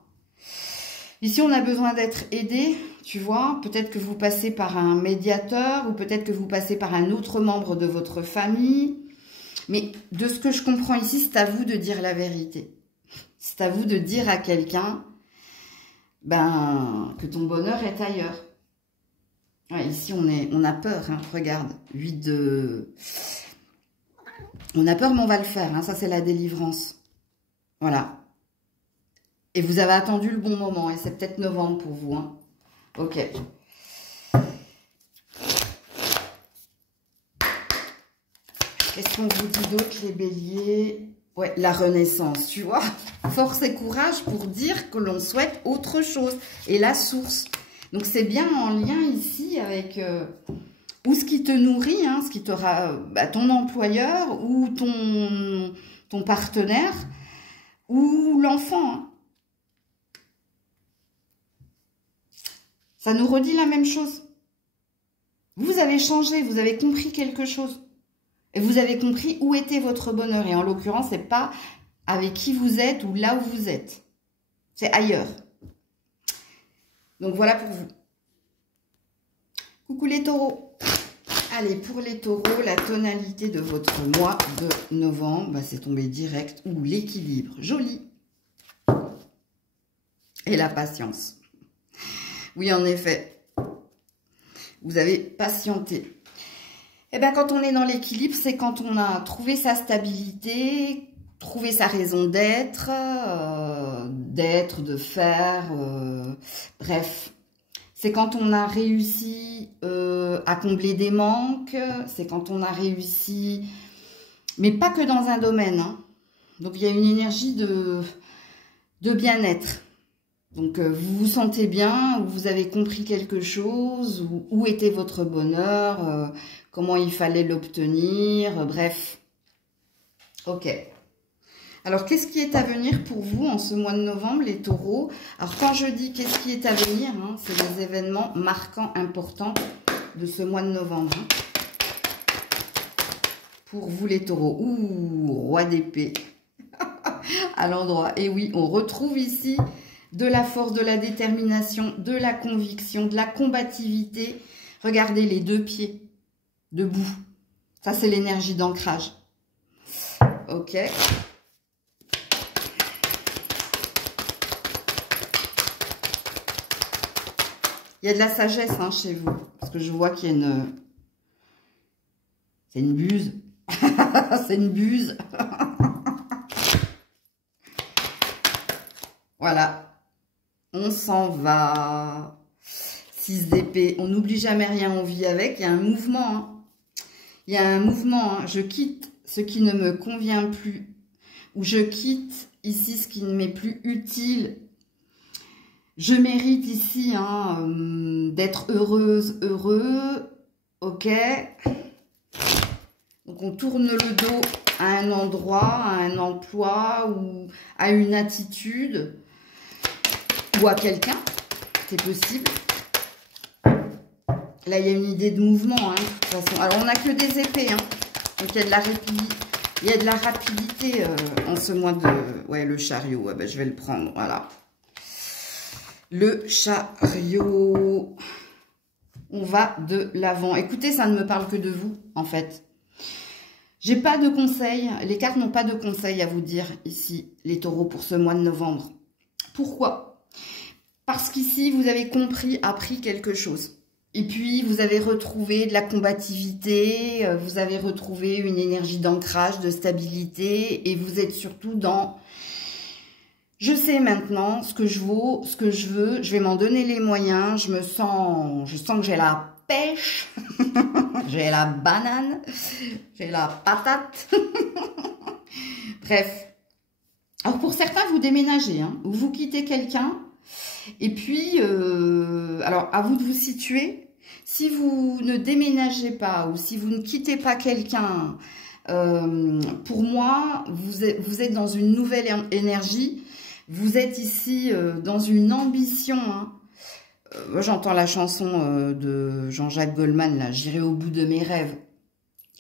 Ici, on a besoin d'être aidé, tu vois. Peut-être que vous passez par un médiateur ou peut-être que vous passez par un autre membre de votre famille. Mais de ce que je comprends ici, c'est à vous de dire la vérité. C'est à vous de dire à quelqu'un que ton bonheur est ailleurs. Ouais, ici, on a peur. Hein, regarde, 8 de... On a peur, mais on va le faire. Hein, ça, c'est la délivrance. Voilà. Et vous avez attendu le bon moment. Et c'est peut-être novembre pour vous. Hein. Ok. Qu'est-ce qu'on vous dit d'autre, les béliers? Ouais, la renaissance, tu vois. Force et courage pour dire que l'on souhaite autre chose. Et la source. Donc, c'est bien en lien ici avec... ou ce qui te nourrit, hein, ce qui t'aura... ton employeur ou ton partenaire ou l'enfant. Hein. Ça nous redit la même chose. Vous avez changé, vous avez compris quelque chose. Et vous avez compris où était votre bonheur. Et en l'occurrence, c'est pas avec qui vous êtes ou là où vous êtes. C'est ailleurs. Donc voilà pour vous. Coucou les taureaux. Allez, pour les taureaux, la tonalité de votre mois de novembre, c'est tombé direct. Ou l'équilibre. Joli. Et la patience. Oui, en effet. Vous avez patienté. Eh bien, quand on est dans l'équilibre, c'est quand on a trouvé sa stabilité, trouvé sa raison d'être, de faire, bref. C'est quand on a réussi à combler des manques, c'est quand on a réussi, mais pas que dans un domaine. Hein. Donc, il y a une énergie de bien-être. Donc, vous vous sentez bien, vous avez compris quelque chose, où était votre bonheur, comment il fallait l'obtenir, bref. Ok. Alors, qu'est-ce qui est à venir pour vous en ce mois de novembre, les taureaux? Alors, quand je dis qu'est-ce qui est à venir, hein, c'est les événements marquants, importants de ce mois de novembre. Hein. Pour vous, les taureaux. Ouh, roi d'épée. À l'endroit. Et oui, on retrouve ici... de la force, de la détermination, de la conviction, de la combativité. Regardez les deux pieds debout. Ça, c'est l'énergie d'ancrage. Ok. Il y a de la sagesse hein, chez vous. Parce que je vois qu'il y a une... C'est une buse. C'est une buse. Voilà. On s'en va. 6 d'épée. On n'oublie jamais rien, on vit avec. Il y a un mouvement. Hein. Il y a un mouvement. Hein. Je quitte ce qui ne me convient plus. Ou je quitte ici ce qui ne m'est plus utile. Je mérite ici hein, d'être heureuse, heureux. Ok. Donc on tourne le dos à un endroit, à un emploi ou à une attitude. Ou à quelqu'un, c'est possible. Là, il y a une idée de mouvement, hein, de toute façon. Alors, on n'a que des épées, hein. Donc, il y a de la rapidité. Il y a de la rapidité en ce mois de... Ouais, le chariot, ouais, ben, je vais le prendre, voilà. Le chariot. On va de l'avant. Écoutez, ça ne me parle que de vous, en fait. J'ai pas de conseils. Les cartes n'ont pas de conseils à vous dire ici, les taureaux, pour ce mois de novembre. Pourquoi? Parce qu'ici, vous avez compris, appris quelque chose. Et puis, vous avez retrouvé de la combativité, vous avez retrouvé une énergie d'ancrage, de stabilité, et vous êtes surtout dans... Je sais maintenant ce que je vaux, ce que je veux, je vais m'en donner les moyens, je sens que j'ai la pêche, j'ai la banane, j'ai la patate. Bref. Alors, pour certains, vous déménagez, hein, ou vous quittez quelqu'un, et puis, alors, à vous de vous situer. Si vous ne déménagez pas ou si vous ne quittez pas quelqu'un, pour moi, vous êtes dans une nouvelle énergie. Vous êtes ici dans une ambition. Hein. J'entends la chanson de Jean-Jacques Goldman, là, J'irai au bout de mes rêves.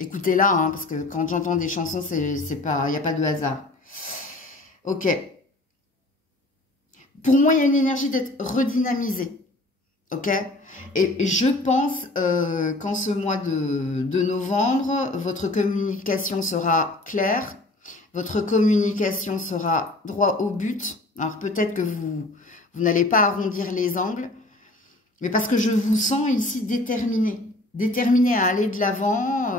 Écoutez-la, hein, parce que quand j'entends des chansons, c'est pas, il n'y a pas de hasard. Ok. Pour moi, il y a une énergie d'être redynamisée. Ok, et je pense qu'en ce mois de novembre, votre communication sera claire, votre communication sera droit au but. Alors peut-être que vous n'allez pas arrondir les angles, mais parce que je vous sens ici déterminé à aller de l'avant,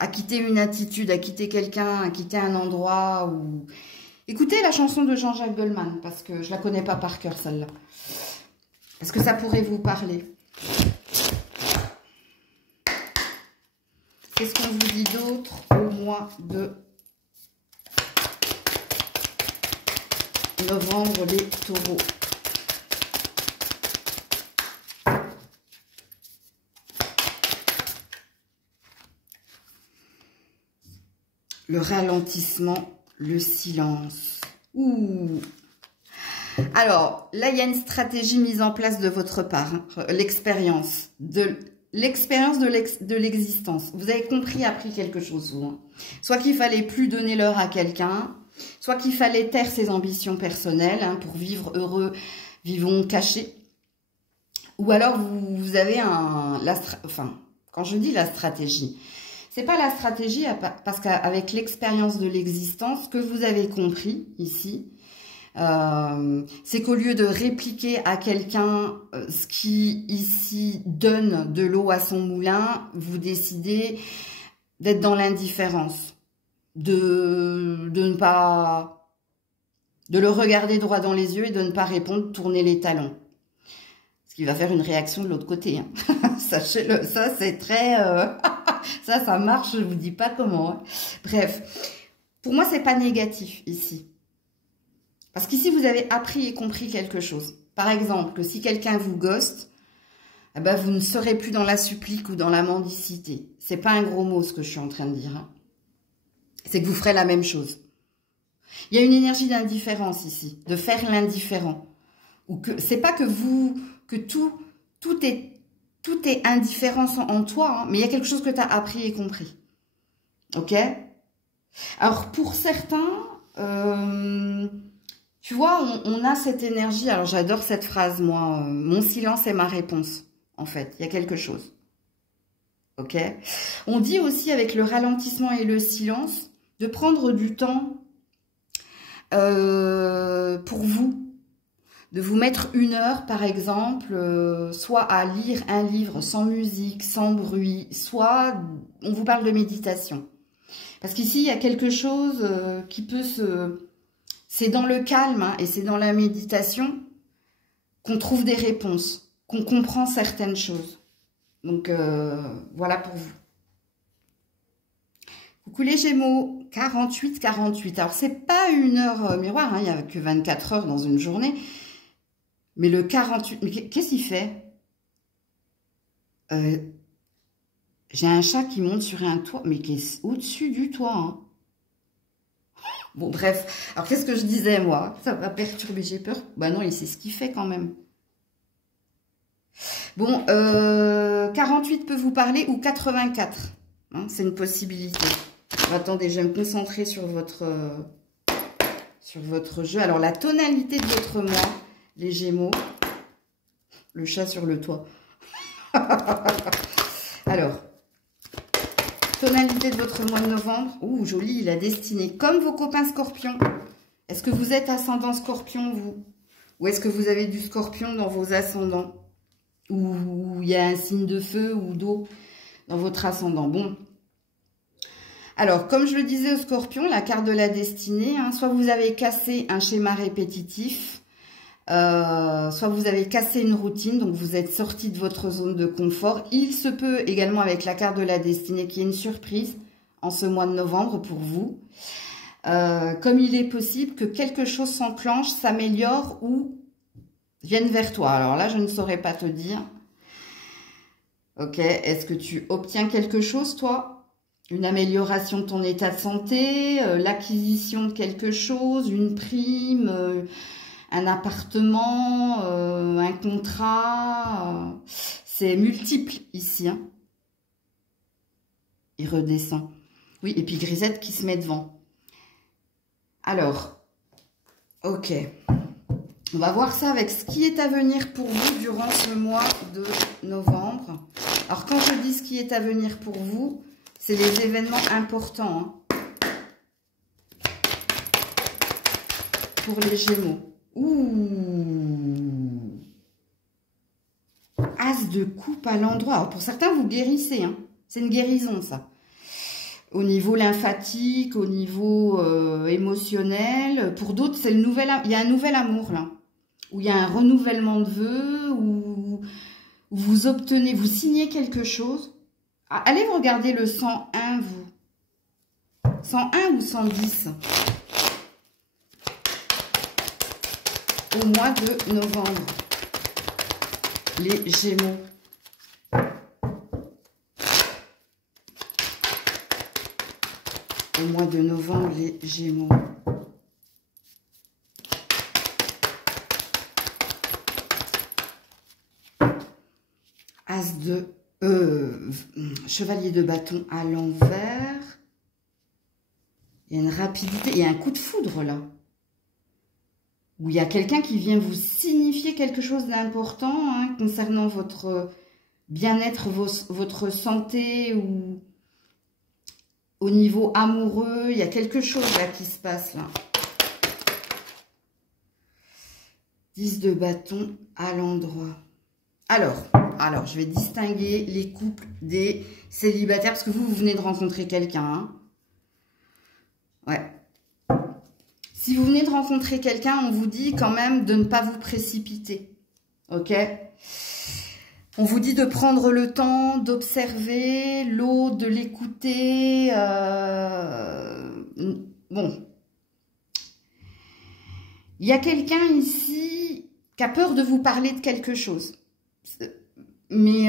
à quitter une attitude, à quitter quelqu'un, à quitter un endroit. Où... Écoutez la chanson de Jean-Jacques Goldman, parce que je la connais pas par cœur celle-là. Est-ce que ça pourrait vous parler? Qu'est-ce qu'on vous dit d'autre au mois de novembre, les taureaux? Le ralentissement, le silence. Ouh! Alors, là, il y a une stratégie mise en place de votre part. Hein, l'expérience de l'existence. Vous avez compris, appris quelque chose, vous. Hein. Soit qu'il fallait plus donner l'heure à quelqu'un, soit qu'il fallait taire ses ambitions personnelles hein, pour vivre heureux, vivons cachés. Ou alors, vous avez enfin, quand je dis la stratégie, c'est pas la stratégie, parce qu'avec l'expérience de l'existence, que vous avez compris ici, c'est qu'au lieu de répliquer à quelqu'un ce qui ici donne de l'eau à son moulin, vous décidez d'être dans l'indifférence, de le regarder droit dans les yeux et de ne pas répondre, tourner les talons. Ce qui va faire une réaction de l'autre côté. Hein. Sachez-le, ça c'est très... ça marche, je vous dis pas comment. Hein. Bref, pour moi c'est pas négatif ici. Parce qu'ici, vous avez appris et compris quelque chose. Par exemple, si quelqu'un vous ghoste, eh ben, vous ne serez plus dans la supplique ou dans la mendicité. C'est pas un gros mot ce que je suis en train de dire. Hein. C'est que vous ferez la même chose. Il y a une énergie d'indifférence ici, de faire l'indifférent. Ou que c'est pas que tout est indifférence en toi, hein, mais il y a quelque chose que tu as appris et compris. Ok? Alors, pour certains... tu vois, on a cette énergie, alors j'adore cette phrase, moi, mon silence est ma réponse, en fait, il y a quelque chose, ok? On dit aussi avec le ralentissement et le silence, de prendre du temps pour vous, de vous mettre 1 heure, par exemple, soit à lire un livre sans musique, sans bruit, soit on vous parle de méditation. Parce qu'ici, il y a quelque chose qui peut se... C'est dans le calme hein, et c'est dans la méditation qu'on trouve des réponses, qu'on comprend certaines choses. Donc, voilà pour vous. Coucou les Gémeaux, 48-48. Alors, c'est pas 1 heure miroir, hein, il n'y a que 24 heures dans une journée. Mais le 48... Mais qu'est-ce qu'il fait? J'ai un chat qui monte sur un toit, mais qui est au-dessus du toit, hein. Bon, bref. Alors, qu'est-ce que je disais, moi? Ça va perturber, j'ai peur. Bah non, il sait ce qu'il fait quand même. Bon, 48 peut vous parler ou 84. Hein, c'est une possibilité. Attendez, je vais me concentrer sur votre jeu. Alors, la tonalité de votre mois, les Gémeaux. Le chat sur le toit. Alors... tonalité de votre mois de novembre. Ouh, joli, la destinée. Comme vos copains scorpions. Est-ce que vous êtes ascendant scorpion, vous? Ou est-ce que vous avez du scorpion dans vos ascendants? Ou il y a un signe de feu ou d'eau dans votre ascendant? Bon. Alors, comme je le disais au scorpion, la carte de la destinée, hein, soit vous avez cassé un schéma répétitif, soit vous avez cassé une routine, donc vous êtes sorti de votre zone de confort. Il se peut également avec la carte de la destinée qu'il y ait une surprise en ce mois de novembre pour vous. Comme il est possible que quelque chose s'enclenche, s'améliore ou vienne vers toi. Alors là, je ne saurais pas te dire. Ok, est-ce que tu obtiens quelque chose, toi? Une amélioration de ton état de santé, l'acquisition de quelque chose, une prime, un appartement, un contrat. C'est multiple ici. Hein. Il redescend. Oui, et puis Grisette qui se met devant. Alors, ok. On va voir ça avec ce qui est à venir pour vous durant ce mois de novembre. Alors, quand je dis ce qui est à venir pour vous, c'est les événements importants hein, pour les Gémeaux. Ouh, As de coupe à l'endroit. Alors, pour certains, vous guérissez. Hein. C'est une guérison, ça. Au niveau lymphatique, au niveau émotionnel. Pour d'autres, c'est le nouvel. Il y a un nouvel amour, là. Où il y a un renouvellement de vœux, où vous obtenez, vous signez quelque chose. Allez regarder le 101, vous. 101 ou 110 au mois de novembre. Les Gémeaux. Au mois de novembre, les Gémeaux. As de... chevalier de bâton à l'envers. Il y a une rapidité. Il y a un coup de foudre, là. Où il y a quelqu'un qui vient vous signifier quelque chose d'important hein, concernant votre bien-être, votre santé ou au niveau amoureux. Il y a quelque chose là qui se passe, là. 10 de bâton à l'endroit. Alors, je vais distinguer les couples des célibataires, parce que vous venez de rencontrer quelqu'un. Hein. Ouais. Si vous venez de rencontrer quelqu'un, on vous dit quand même de ne pas vous précipiter. Ok? On vous dit de prendre le temps, d'observer l'autre, de l'écouter. Bon. Il y a quelqu'un ici qui a peur de vous parler de quelque chose. Mais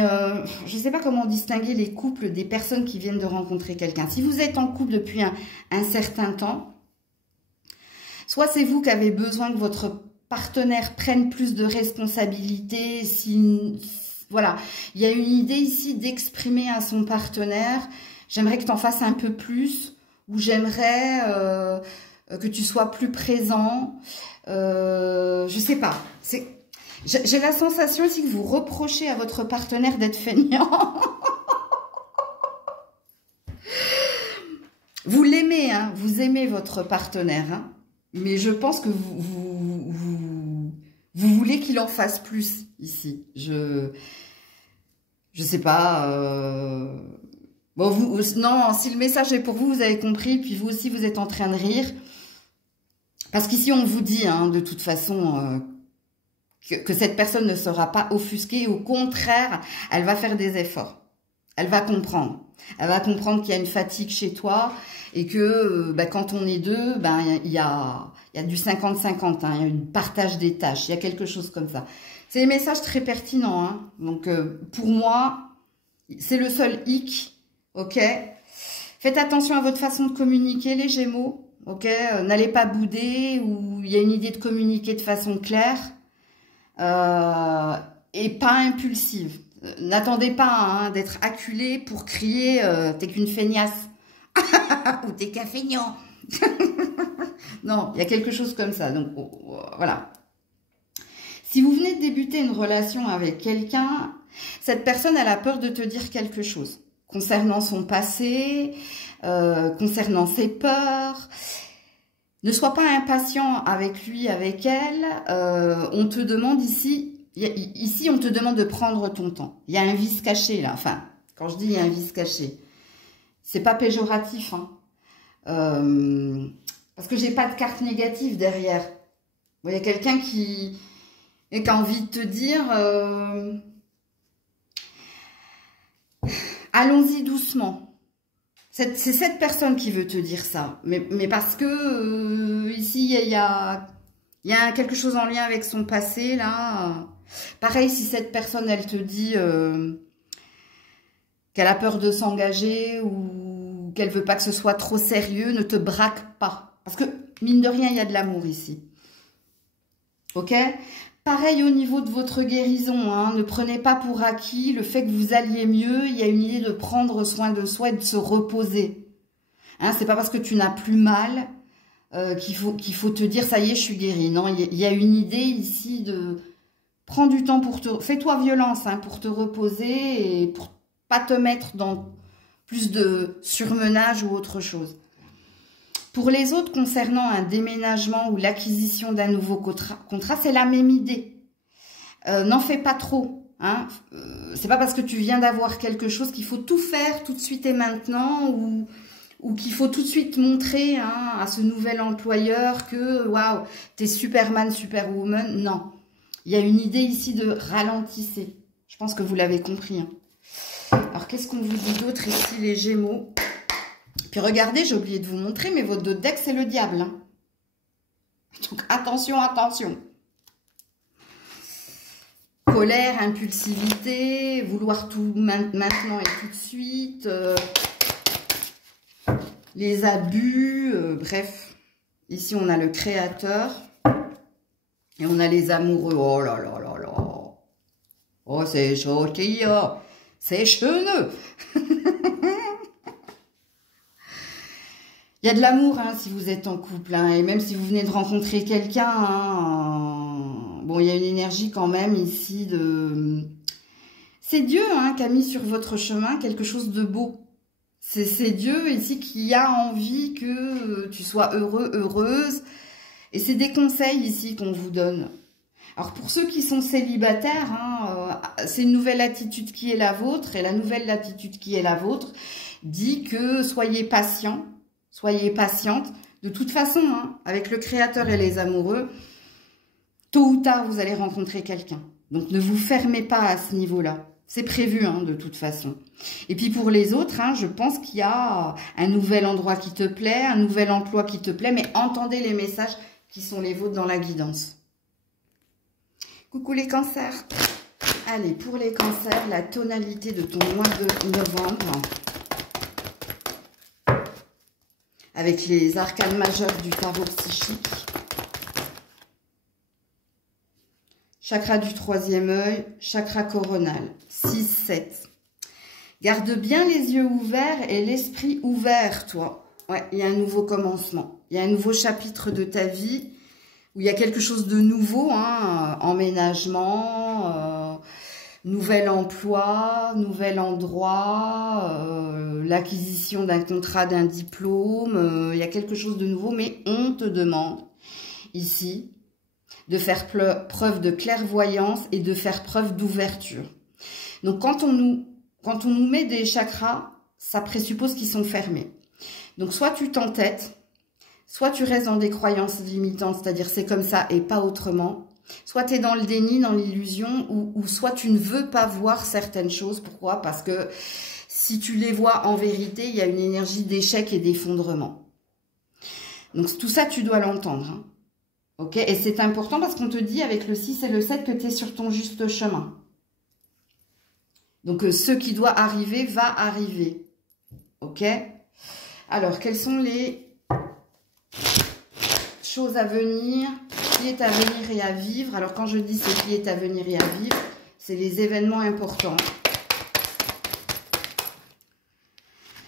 je ne sais pas comment distinguer les couples des personnes qui viennent de rencontrer quelqu'un. Si vous êtes en couple depuis un certain temps, soit c'est vous qui avez besoin que votre partenaire prenne plus de responsabilités. Voilà, il y a une idée ici d'exprimer à son partenaire, j'aimerais que tu en fasses un peu plus, ou j'aimerais que tu sois plus présent. Je sais pas, j'ai la sensation ici que vous reprochez à votre partenaire d'être feignant. Vous l'aimez, hein, vous aimez votre partenaire, hein, mais je pense que vous voulez qu'il en fasse plus ici. Je sais pas. Bon, non, si le message est pour vous, vous avez compris, puis vous aussi, vous êtes en train de rire. Parce qu'ici, on vous dit, hein, de toute façon... que cette personne ne sera pas offusquée. Au contraire, elle va faire des efforts. Elle va comprendre. Elle va comprendre qu'il y a une fatigue chez toi et que quand on est deux, il y a du 50-50. Hein, il y a un partage des tâches. Il y a quelque chose comme ça. C'est des messages très pertinents. Hein, donc, pour moi, c'est le seul hic. Ok. Faites attention à votre façon de communiquer, les Gémeaux. Ok. N'allez pas bouder ou il y a une idée de communiquer de façon claire. Et pas impulsive. N'attendez pas hein, d'être acculé pour crier t'es qu'une feignasse ou t'es qu'un feignant. Non, il y a quelque chose comme ça. Donc voilà. Si vous venez de débuter une relation avec quelqu'un, cette personne elle a peur de te dire quelque chose concernant son passé, concernant ses peurs. Ne sois pas impatient avec lui, avec elle. On te demande ici, on te demande de prendre ton temps. Il y a un vice caché là. Enfin, quand je dis il y a un vice caché, c'est pas péjoratif, hein. Parce que j'ai pas de carte négative derrière. Il y a quelqu'un qui a envie de te dire allons-y doucement. C'est cette personne qui veut te dire ça. Mais parce que ici, il y a quelque chose en lien avec son passé, là. Pareil, si cette personne, elle te dit qu'elle a peur de s'engager ou qu'elle veut pas que ce soit trop sérieux, ne te braque pas. Parce que, mine de rien, il y a de l'amour ici. Ok? Pareil au niveau de votre guérison, hein, ne prenez pas pour acquis le fait que vous alliez mieux. Il y a une idée de prendre soin de soi et de se reposer. Hein, c'est pas parce que tu n'as plus mal qu'il faut te dire ça y est, je suis guérie. Non, il y a une idée ici de prendre du temps pour te... Fais-toi violence, hein, pour te reposer et pour pas te mettre dans plus de surmenage ou autre chose. Pour les autres, concernant un déménagement ou l'acquisition d'un nouveau contrat, c'est la même idée. N'en fais pas trop. Hein. C'est pas parce que tu viens d'avoir quelque chose qu'il faut tout faire tout de suite et maintenant ou qu'il faut tout de suite montrer, hein, à ce nouvel employeur que waouh, t'es Superman, Superwoman. Non. Il y a une idée ici de ralentissez. Je pense que vous l'avez compris. Hein. Alors, qu'est-ce qu'on vous dit d'autre ici, les Gémeaux ? Puis regardez, j'ai oublié de vous montrer, mais votre dos de deck, c'est le diable. Hein. Donc attention, attention. Colère, impulsivité, vouloir tout maintenant et tout de suite. Les abus, bref. Ici, on a le créateur. Et on a les amoureux. Oh là là là là. Oh, c'est joli. Oh. C'est cheneux. Il y a de l'amour, hein, si vous êtes en couple, hein, et même si vous venez de rencontrer quelqu'un, hein, bon, il y a une énergie quand même ici de... C'est Dieu, hein, qui a mis sur votre chemin quelque chose de beau. C'est Dieu ici qui a envie que tu sois heureux, heureuse, et c'est des conseils ici qu'on vous donne. Alors pour ceux qui sont célibataires, hein, c'est une nouvelle attitude qui est la vôtre, et la nouvelle attitude qui est la vôtre dit que soyez patient. Soyez patiente. De toute façon, hein, avec le créateur et les amoureux, tôt ou tard, vous allez rencontrer quelqu'un. Donc, ne vous fermez pas à ce niveau-là. C'est prévu, hein, de toute façon. Et puis, pour les autres, hein, je pense qu'il y a un nouvel endroit qui te plaît, un nouvel emploi qui te plaît, mais entendez les messages qui sont les vôtres dans la guidance. Coucou les cancers. Allez, pour les cancers, la tonalité de ton mois de novembre. Avec les arcanes majeures du tarot psychique. Chakra du troisième œil, chakra coronal, 6, 7. Garde bien les yeux ouverts et l'esprit ouvert, toi. Ouais, il y a un nouveau commencement. Il y a un nouveau chapitre de ta vie où il y a quelque chose de nouveau, hein, emménagement, nouvel emploi, nouvel endroit, l'acquisition d'un contrat, d'un diplôme, il y a quelque chose de nouveau, mais on te demande ici de faire preuve de clairvoyance et de faire preuve d'ouverture. Donc quand on nous met des chakras, ça présuppose qu'ils sont fermés. Donc soit tu t'entêtes, soit tu restes dans des croyances limitantes, c'est-à-dire c'est comme ça et pas autrement. Soit tu es dans le déni, dans l'illusion, ou soit tu ne veux pas voir certaines choses. Pourquoi? Parce que si tu les vois en vérité, il y a une énergie d'échec et d'effondrement. Donc tout ça, tu dois l'entendre. Hein. Ok? Et c'est important parce qu'on te dit avec le 6 et le 7 que tu es sur ton juste chemin. Donc ce qui doit arriver va arriver. Ok? Alors, quelles sont les choses à venir, qui est à venir et à vivre? Alors, quand je dis ce qui est à venir et à vivre, c'est les événements importants.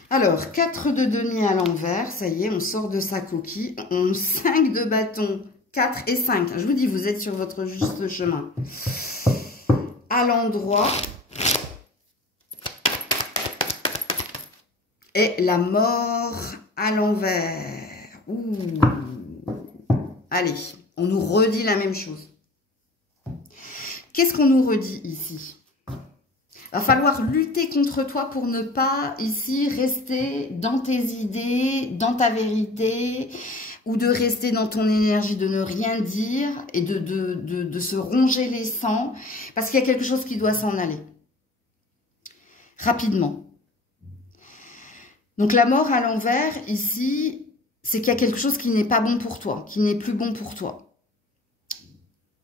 Alors, 4 de denier à l'envers, ça y est, on sort de sa coquille. 5 de bâton, 4 et 5. Je vous dis, vous êtes sur votre juste chemin. À l'endroit. Et la mort à l'envers. Ouh. allez, on nous redit la même chose. Qu'est-ce qu'on nous redit ici? Va falloir lutter contre toi pour ne pas ici rester dans tes idées, dans ta vérité, ou de rester dans ton énergie, de ne rien dire et de se ronger les sangs, parce qu'il y a quelque chose qui doit s'en aller. Rapidement. Donc la mort à l'envers, ici, c'est qu'il y a quelque chose qui n'est pas bon pour toi, qui n'est plus bon pour toi.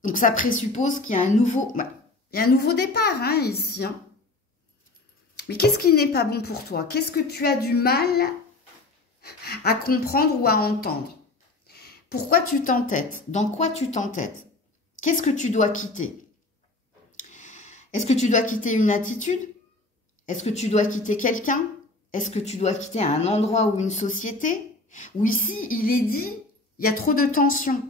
Donc ça présuppose qu'il y a un nouveau, il y a un nouveau départ hein, ici. Hein. Mais qu'est-ce qui n'est pas bon pour toi? Qu'est-ce que tu as du mal à comprendre ou à entendre? Pourquoi tu t'entêtes? Dans quoi tu t'entêtes? Qu'est-ce que tu dois quitter? Est-ce que tu dois quitter une attitude? Est-ce que tu dois quitter quelqu'un? Est-ce que tu dois quitter un endroit ou une société? Ou ici, il est dit, il y a trop de tension,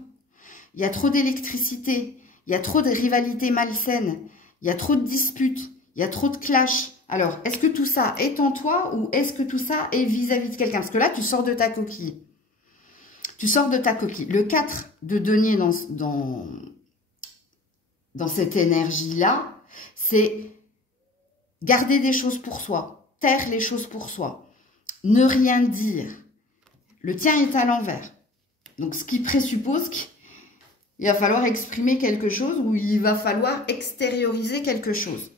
il y a trop d'électricité, il y a trop de rivalités malsaines, il y a trop de disputes, il y a trop de clash. Alors, est-ce que tout ça est en toi ou est-ce que tout ça est vis-à-vis de quelqu'un? Parce que là, tu sors de ta coquille. Tu sors de ta coquille. Le 4 de denier dans cette énergie-là, c'est garder des choses pour soi, taire les choses pour soi, ne rien dire. Le tien est à l'envers. Donc, ce qui présuppose qu'il va falloir exprimer quelque chose ou il va falloir extérioriser quelque chose.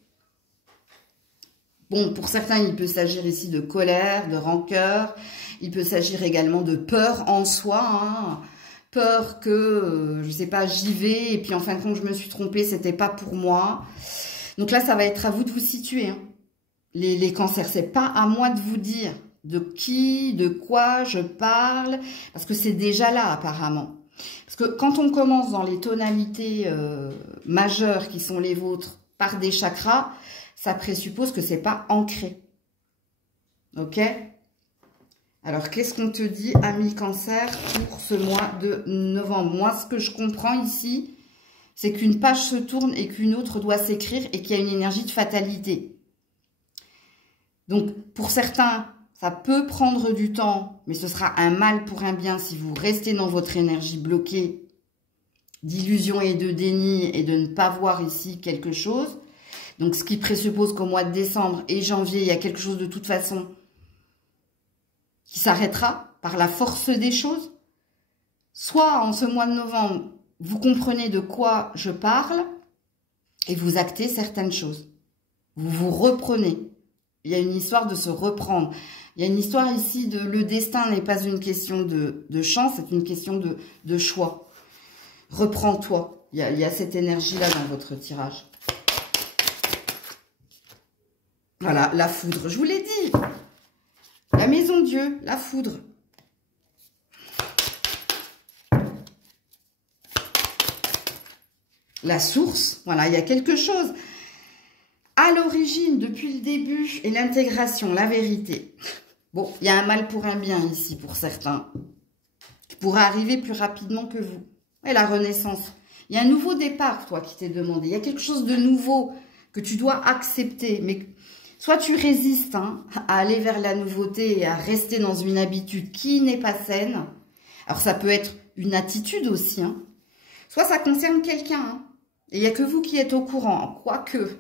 Bon, pour certains, il peut s'agir ici de colère, de rancœur. Il peut s'agir également de peur en soi. Hein. Peur que, je sais pas, j'y vais et puis en fin de compte, je me suis trompée, c'était pas pour moi. Donc là, ça va être à vous de vous situer. Hein. Les cancers, c'est pas à moi de vous dire de qui, de quoi je parle, parce que c'est déjà là apparemment. Parce que quand on commence dans les tonalités majeures qui sont les vôtres par des chakras, ça présuppose que c'est pas ancré. Ok? Alors, qu'est-ce qu'on te dit, ami Cancer, pour ce mois de novembre? Moi, ce que je comprends ici, c'est qu'une page se tourne et qu'une autre doit s'écrire et qu'il y a une énergie de fatalité. Donc, pour certains, ça peut prendre du temps, mais ce sera un mal pour un bien si vous restez dans votre énergie bloquée d'illusion et de déni et de ne pas voir ici quelque chose. Donc, ce qui présuppose qu'au mois de décembre et janvier, il y a quelque chose de toute façon qui s'arrêtera par la force des choses. Soit en ce mois de novembre, vous comprenez de quoi je parle et vous actez certaines choses. Vous vous reprenez. Il y a une histoire de se reprendre. Il y a une histoire ici de le destin n'est pas une question de chance, c'est une question de choix. Reprends-toi. Il y a cette énergie-là dans votre tirage. Voilà, la foudre. Je vous l'ai dit. La maison Dieu, la foudre. La source. Voilà, il y a quelque chose. À l'origine, depuis le début, et l'intégration, la vérité. Bon, il y a un mal pour un bien ici, pour certains. Qui pourra arriver plus rapidement que vous. Et la renaissance. Il y a un nouveau départ, toi, qui t'est demandé. Il y a quelque chose de nouveau que tu dois accepter. Mais soit tu résistes hein, à aller vers la nouveauté et à rester dans une habitude qui n'est pas saine. Alors, ça peut être une attitude aussi. Hein. Soit ça concerne quelqu'un. Hein, et il n'y a que vous qui êtes au courant. Quoique,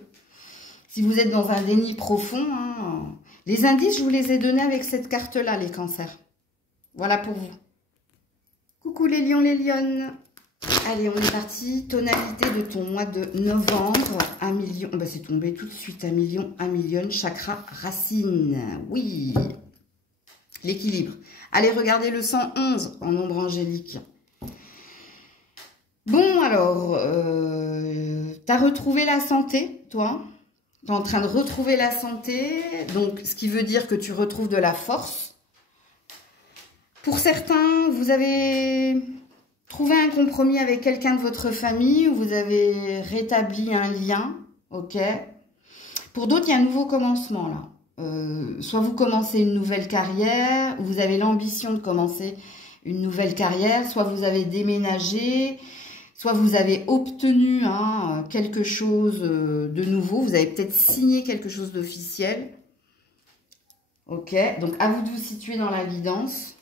si vous êtes dans un déni profond, hein, les indices, je vous les ai donnés avec cette carte-là, les cancers. Voilà pour vous. Coucou les lions, les lionnes. Allez, on est parti. Tonalité de ton mois de novembre. 1 million. Bah, c'est tombé tout de suite. 1 million. Chakra racine. Oui. L'équilibre. Allez, regardez le 111 en ombre angélique. Bon, alors, tu as retrouvé la santé, toi. Tu es en train de retrouver la santé. Donc, ce qui veut dire que tu retrouves de la force. Pour certains, vous avez trouvé un compromis avec quelqu'un de votre famille, ou vous avez rétabli un lien, ok. Pour d'autres, il y a un nouveau commencement, là. Soit vous commencez une nouvelle carrière, ou vous avez l'ambition de commencer une nouvelle carrière, soit vous avez déménagé, soit vous avez obtenu hein, quelque chose de nouveau, vous avez peut-être signé quelque chose d'officiel. Ok, donc à vous de vous situer dans la guidance.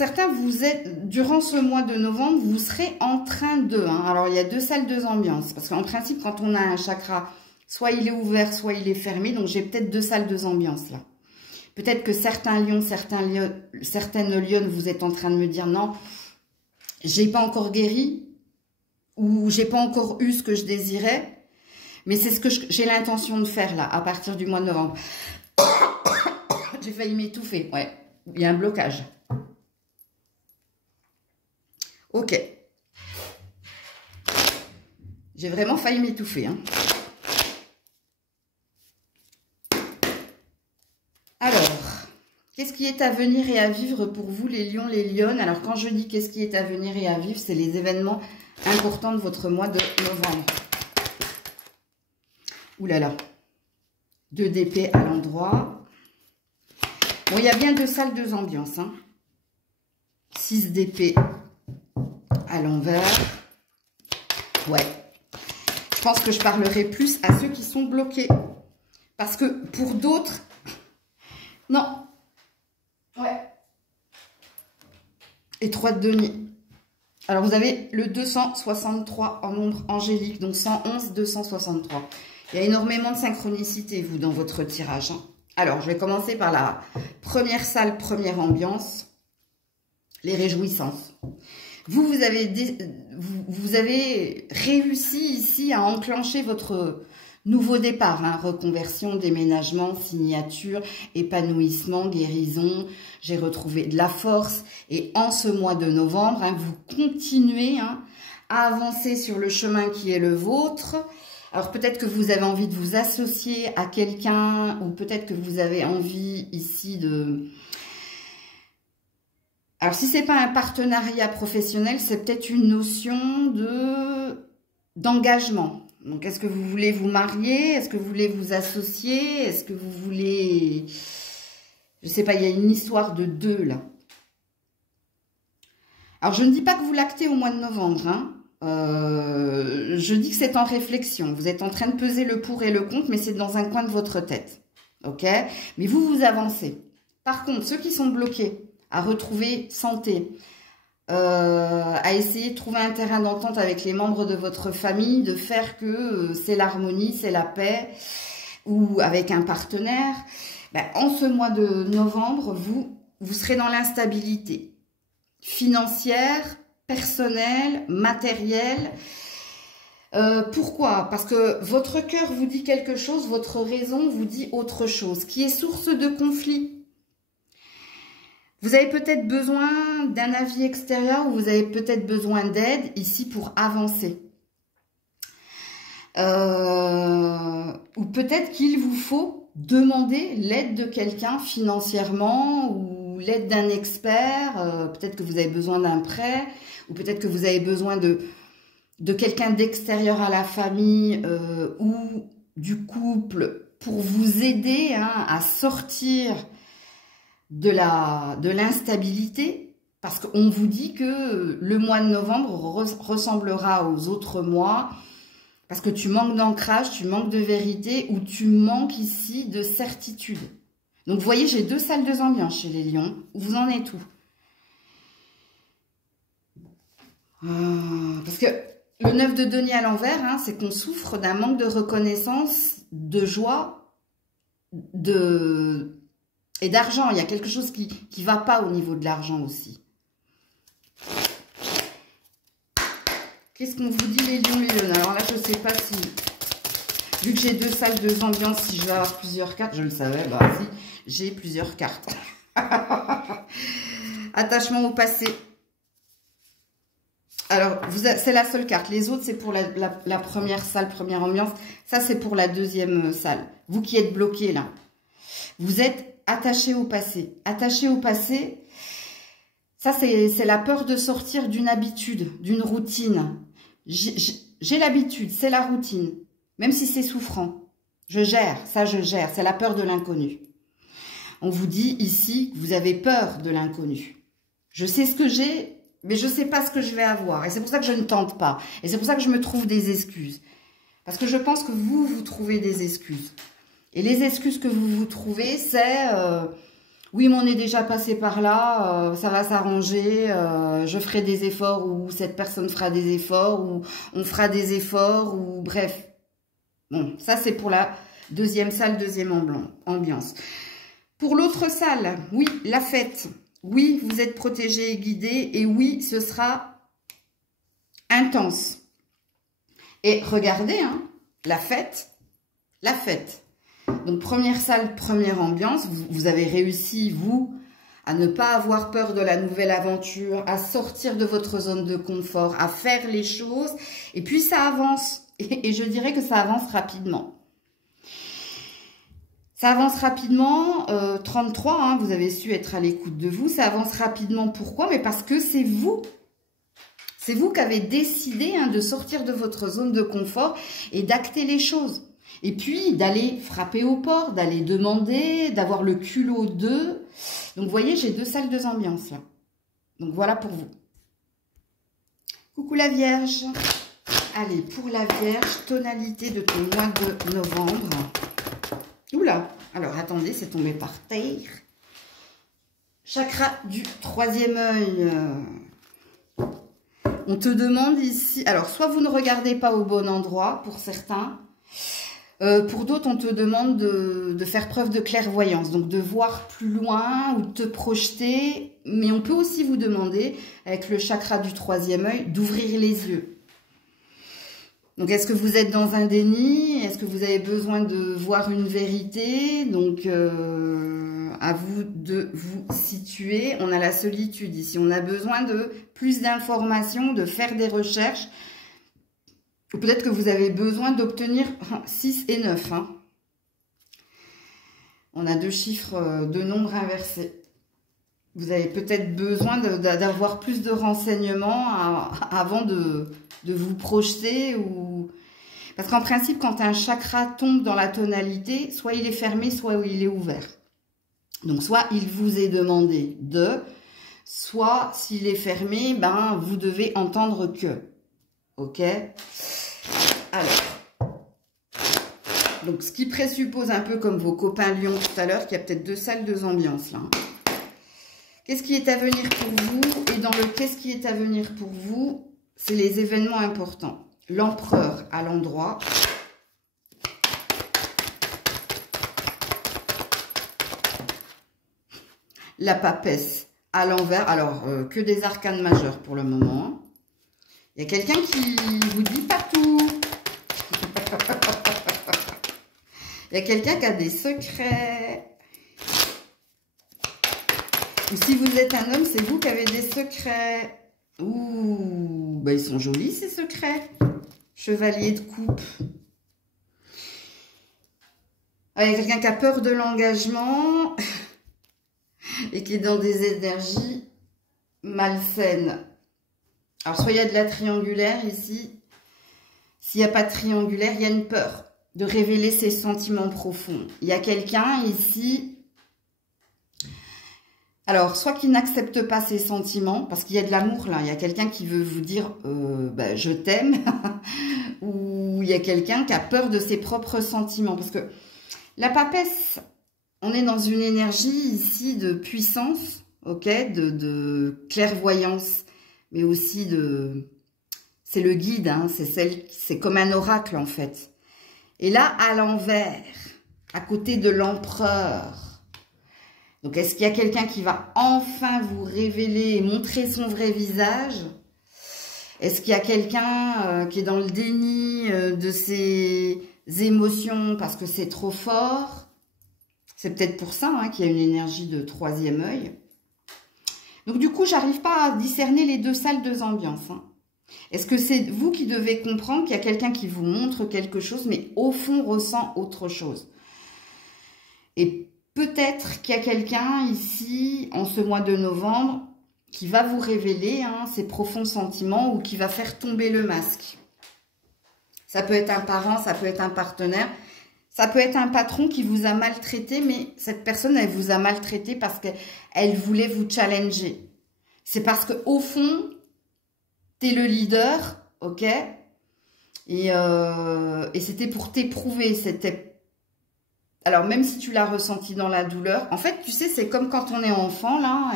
certains, vous êtes, durant ce mois de novembre, vous serez en train de... Hein, alors, il y a 2 salles, 2 ambiances. Parce qu'en principe, quand on a un chakra, soit il est ouvert, soit il est fermé. Donc, j'ai peut-être 2 salles, 2 ambiances, là. Peut-être que certains lions, certaines lionnes, vous êtes en train de me dire, non, j'ai pas encore guéri, ou j'ai pas encore eu ce que je désirais. Mais c'est ce que j'ai l'intention de faire, là, à partir du mois de novembre. J'ai failli m'étouffer, ouais. Il y a un blocage. Ok. J'ai vraiment failli m'étouffer. Hein. Alors, qu'est-ce qui est à venir et à vivre pour vous, les lions, les lionnes? Alors, quand je dis qu'est-ce qui est à venir et à vivre, c'est les événements importants de votre mois de novembre. Ouh là là. 2 d'épée à l'endroit. Bon, il y a bien 2 salles, 2 ambiances. Hein. 6 d'épée à l'envers. Ouais. Je pense que je parlerai plus à ceux qui sont bloqués. Parce que pour d'autres... Non. Ouais. Et 3 de denier. Alors, vous avez le 263 en nombre angélique. Donc, 111, 263. Il y a énormément de synchronicité, vous, dans votre tirage. Hein. Alors, je vais commencer par la première salle, première ambiance. Les réjouissances. Vous avez réussi ici à enclencher votre nouveau départ. Hein, reconversion, déménagement, signature, épanouissement, guérison. J'ai retrouvé de la force. Et en ce mois de novembre, hein, vous continuez hein, à avancer sur le chemin qui est le vôtre. Alors peut-être que vous avez envie de vous associer à quelqu'un ou peut-être que vous avez envie ici de... Alors, si ce n'est pas un partenariat professionnel, c'est peut-être une notion d'engagement. Donc, est-ce que vous voulez vous marier? Est-ce que vous voulez vous associer? Est-ce que vous voulez... Je ne sais pas, il y a une histoire de 2, là. Alors, je ne dis pas que vous l'actez au mois de novembre. Hein. Je dis que c'est en réflexion. Vous êtes en train de peser le pour et le contre, mais c'est dans un coin de votre tête. OK? Mais vous avancez. Par contre, ceux qui sont bloqués... à retrouver santé, à essayer de trouver un terrain d'entente avec les membres de votre famille, de faire que c'est l'harmonie, c'est la paix, ou avec un partenaire. Ben, en ce mois de novembre, vous serez dans l'instabilité financière, personnelle, matérielle. Pourquoi? Parce que votre cœur vous dit quelque chose, votre raison vous dit autre chose, qui est source de conflit. Vous avez peut-être besoin d'un avis extérieur ou vous avez peut-être besoin d'aide ici pour avancer. Ou peut-être qu'il vous faut demander l'aide de quelqu'un financièrement ou l'aide d'un expert. Peut-être que vous avez besoin d'un prêt ou peut-être que vous avez besoin de quelqu'un d'extérieur à la famille ou du couple pour vous aider hein, à sortir de l'instabilité, parce qu'on vous dit que le mois de novembre ressemblera aux autres mois, parce que tu manques d'ancrage, tu manques de vérité, ou tu manques ici de certitude. Donc, vous voyez, j'ai 2 salles, 2 ambiances chez les lions. Vous en êtes où? Parce que le 9 de denier à l'envers, hein, c'est qu'on souffre d'un manque de reconnaissance, de joie, et d'argent. Il y a quelque chose qui ne va pas au niveau de l'argent aussi. Qu'est-ce qu'on vous dit les lions, les lionnes? Alors là, je ne sais pas si... Vu que j'ai 2 salles, 2 ambiances, si je vais avoir plusieurs cartes, je le savais, bah si, j'ai plusieurs cartes. Attachement au passé. Alors, c'est la seule carte. Les autres, c'est pour la première salle, première ambiance. Ça, c'est pour la deuxième salle. Vous qui êtes bloqués là. Vous êtes attaché au passé. Attaché au passé, ça, c'est la peur de sortir d'une habitude, d'une routine. J'ai l'habitude, c'est la routine. Même si c'est souffrant. Je gère, ça je gère. C'est la peur de l'inconnu. On vous dit ici que vous avez peur de l'inconnu. Je sais ce que j'ai, mais je ne sais pas ce que je vais avoir. Et c'est pour ça que je ne tente pas. Et c'est pour ça que je me trouve des excuses. Parce que je pense que vous trouvez des excuses. Et les excuses que vous trouvez, c'est Oui, mais on est déjà passé par là, ça va s'arranger, je ferai des efforts ou cette personne fera des efforts ou on fera des efforts ou bref. Bon, ça c'est pour la deuxième salle, deuxième ambiance. Pour l'autre salle, oui, la fête. Oui, vous êtes protégé et guidé et oui, ce sera intense. Et regardez, hein, la fête. Donc, première salle, première ambiance. Vous avez réussi, vous, à ne pas avoir peur de la nouvelle aventure, à sortir de votre zone de confort, à faire les choses. Et puis, ça avance. Et je dirais que ça avance rapidement. Ça avance rapidement. 33, hein, vous avez su être à l'écoute de vous. Ça avance rapidement. Pourquoi? Mais parce que c'est vous. C'est vous qui avez décidé hein, de sortir de votre zone de confort et d'acter les choses. Et puis, d'aller frapper aux portes, d'aller demander, d'avoir le culot d'eux. Donc, vous voyez, j'ai deux salles, deux ambiances, là. Donc, voilà pour vous. Coucou la Vierge. Allez, pour la Vierge, tonalité de ton mois de novembre. Oula, alors, attendez, c'est tombé par terre. Chakra du troisième œil. On te demande ici... Alors, soit vous ne regardez pas au bon endroit, pour certains... pour d'autres, on te demande de faire preuve de clairvoyance, donc de voir plus loin ou de te projeter. Mais on peut aussi vous demander, avec le chakra du troisième œil, d'ouvrir les yeux. Donc, est-ce que vous êtes dans un déni? Est-ce que vous avez besoin de voir une vérité? Donc, à vous de vous situer. On a la solitude ici. On a besoin de plus d'informations, de faire des recherches. Ou peut-être que vous avez besoin d'obtenir 6 et 9. Hein. On a deux chiffres, deux nombres inversés. Vous avez peut-être besoin d'avoir plus de renseignements avant de vous projeter. Parce qu'en principe, quand un chakra tombe dans la tonalité, soit il est fermé, soit il est ouvert. Donc, soit il vous est demandé de, soit s'il est fermé, ben, vous devez entendre que. Ok? Alors, donc ce qui présuppose un peu comme vos copains Lyon tout à l'heure, qu'il y a peut-être deux salles, deux ambiances là. Qu'est-ce qui est à venir pour vous? Et dans le qu'est-ce qui est à venir pour vous, c'est les événements importants. L'empereur à l'endroit. La papesse à l'envers. Alors, que des arcanes majeures pour le moment. Il y a quelqu'un qui vous dit pas tout. Il y a quelqu'un qui a des secrets. Ou si vous êtes un homme, c'est vous qui avez des secrets. Ouh, ben ils sont jolis ces secrets. Chevalier de coupe. Ah, il y a quelqu'un qui a peur de l'engagement et qui est dans des énergies malsaines. Alors, soit il y a de la triangulaire ici. S'il n'y a pas de triangulaire, il y a une peur de révéler ses sentiments profonds. Il y a quelqu'un ici... Alors, soit qu'il n'accepte pas ses sentiments, parce qu'il y a de l'amour là. Il y a quelqu'un qui veut vous dire bah, je t'aime. Ou il y a quelqu'un qui a peur de ses propres sentiments. Parce que la papesse, on est dans une énergie ici de puissance, ok, de clairvoyance. Mais aussi de... C'est le guide, hein, c'est comme un oracle en fait. Et là, à l'envers, à côté de l'empereur. Donc, est-ce qu'il y a quelqu'un qui va enfin vous révéler et montrer son vrai visage? Est-ce qu'il y a quelqu'un qui est dans le déni de ses émotions parce que c'est trop fort? C'est peut-être pour ça hein, qu'il y a une énergie de troisième œil. Donc, du coup, j'arrive pas à discerner les deux salles, deux ambiances. Hein. Est-ce que c'est vous qui devez comprendre qu'il y a quelqu'un qui vous montre quelque chose, mais au fond ressent autre chose? Et peut-être qu'il y a quelqu'un ici, en ce mois de novembre, qui va vous révéler hein, ses profonds sentiments ou qui va faire tomber le masque. Ça peut être un parent, ça peut être un partenaire. Ça peut être un patron qui vous a maltraité, mais cette personne, elle vous a maltraité parce qu'elle voulait vous challenger. C'est parce qu'au fond, tu es le leader, ok? Et c'était pour t'éprouver, c'était Alors, même si tu l'as ressenti dans la douleur, en fait, tu sais, c'est comme quand on est enfant, là,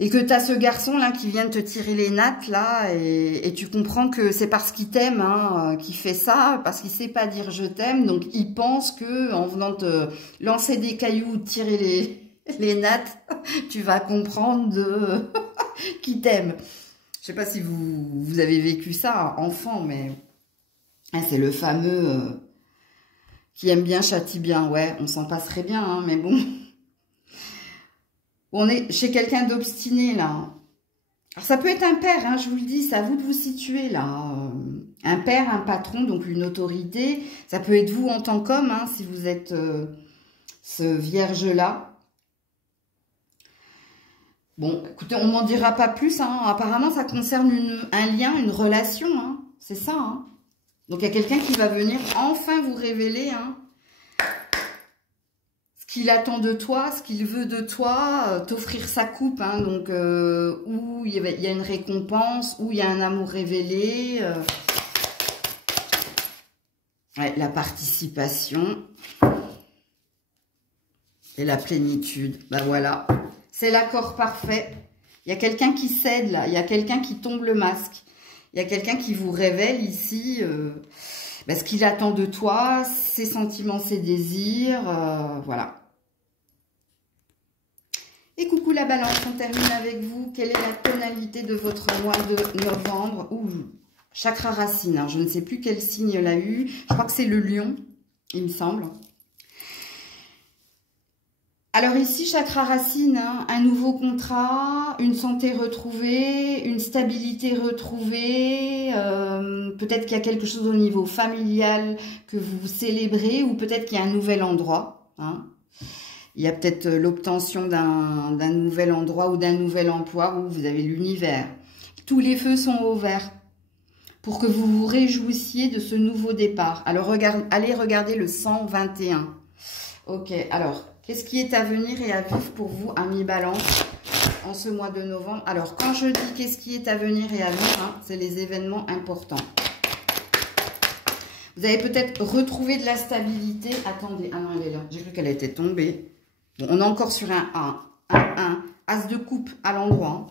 et que tu as ce garçon, là, qui vient de te tirer les nattes, là, et tu comprends que c'est parce qu'il t'aime, hein, qu'il fait ça, parce qu'il sait pas dire « je t'aime », donc il pense que en venant te lancer des cailloux, te tirer les nattes, tu vas comprendre qu'il t'aime. Je sais pas si vous avez vécu ça, enfant, mais c'est le fameux... qui aime bien, châtie bien. Ouais, on s'en passerait bien, hein, mais bon. On est chez quelqu'un d'obstiné, là. Alors, ça peut être un père, hein, je vous le dis, c'est à vous de vous situer, là. Un père, un patron, donc une autorité. Ça peut être vous en tant qu'homme, hein, si vous êtes ce vierge-là. Bon, écoutez, on m'en dira pas plus, hein. Apparemment, ça concerne un lien, une relation, hein. C'est ça, hein. Donc, il y a quelqu'un qui va venir enfin vous révéler hein, ce qu'il attend de toi, ce qu'il veut de toi, t'offrir sa coupe. Hein, donc, où il y a une récompense, où il y a un amour révélé. Ouais, la participation et la plénitude. Ben voilà, c'est l'accord parfait. Il y a quelqu'un qui cède là, il y a quelqu'un qui tombe le masque. Il y a quelqu'un qui vous révèle ici ce qu'il attend de toi, ses sentiments, ses désirs, voilà. Et coucou la balance, on termine avec vous. Quelle est la tonalité de votre mois de novembre? Ouh, chakra racine, hein. Je ne sais plus quel signe l'a eu. Je crois que c'est le lion, il me semble. Alors ici, chakra racine, hein, un nouveau contrat, une santé retrouvée, une stabilité retrouvée, peut-être qu'il y a quelque chose au niveau familial que vous célébrez ou peut-être qu'il y a un nouvel endroit. Hein. Il y a peut-être l'obtention d'un nouvel endroit ou d'un nouvel emploi où vous avez l'univers. Tous les feux sont au vert pour que vous vous réjouissiez de ce nouveau départ. Alors allez regarder le 121. Ok, alors... qu'est-ce qui est à venir et à vivre pour vous, amis Balance, en ce mois de novembre? Alors, quand je dis qu'est-ce qui est à venir et à vivre, hein, c'est les événements importants. Vous avez peut-être retrouvé de la stabilité. Attendez, ah non, elle est là. J'ai cru qu'elle était tombée. Bon, on est encore sur un 1. As de coupe à l'endroit.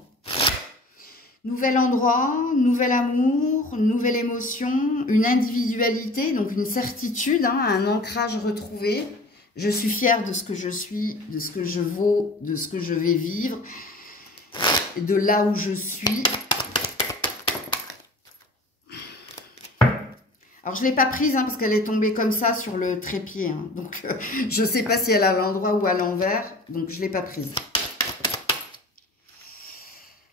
Nouvel endroit, nouvel amour, nouvelle émotion, une individualité, donc une certitude, hein, un ancrage retrouvé. Je suis fière de ce que je suis, de ce que je vaux, de ce que je vais vivre, de là où je suis. Alors, je ne l'ai pas prise hein, parce qu'elle est tombée comme ça sur le trépied. Hein. Donc, je ne sais pas si elle est à l'endroit ou à l'envers. Donc, je ne l'ai pas prise.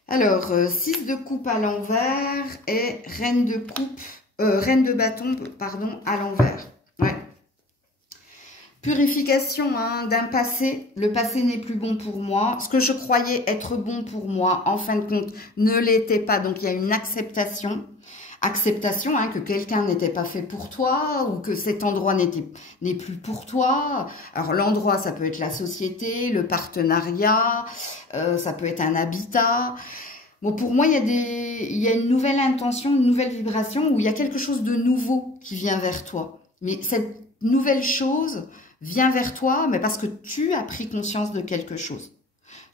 Alors, 6 de coupe à l'envers et reine de bâton, pardon, à l'envers. Ouais. Purification hein, d'un passé. Le passé n'est plus bon pour moi. Ce que je croyais être bon pour moi, en fin de compte, ne l'était pas. Donc, il y a une acceptation. Acceptation hein, que quelqu'un n'était pas fait pour toi ou que cet endroit n'est plus pour toi. Alors, l'endroit, ça peut être la société, le partenariat, ça peut être un habitat. Bon, pour moi, il y a une nouvelle intention, une nouvelle vibration où il y a quelque chose de nouveau qui vient vers toi. Mais cette nouvelle chose vient vers toi, mais parce que tu as pris conscience de quelque chose.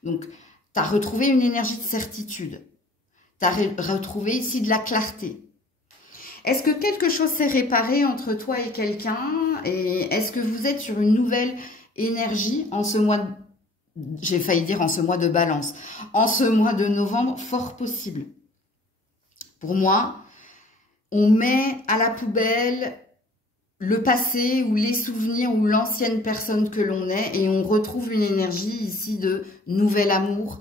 Donc, tu as retrouvé une énergie de certitude. Tu as retrouvé ici de la clarté. Est-ce que quelque chose s'est réparé entre toi et quelqu'un? Et est-ce que vous êtes sur une nouvelle énergie en ce mois de... J'ai failli dire en ce mois de Balance. En ce mois de novembre, fort possible. Pour moi, on met à la poubelle le passé ou les souvenirs ou l'ancienne personne que l'on est et on retrouve une énergie ici de nouvel amour.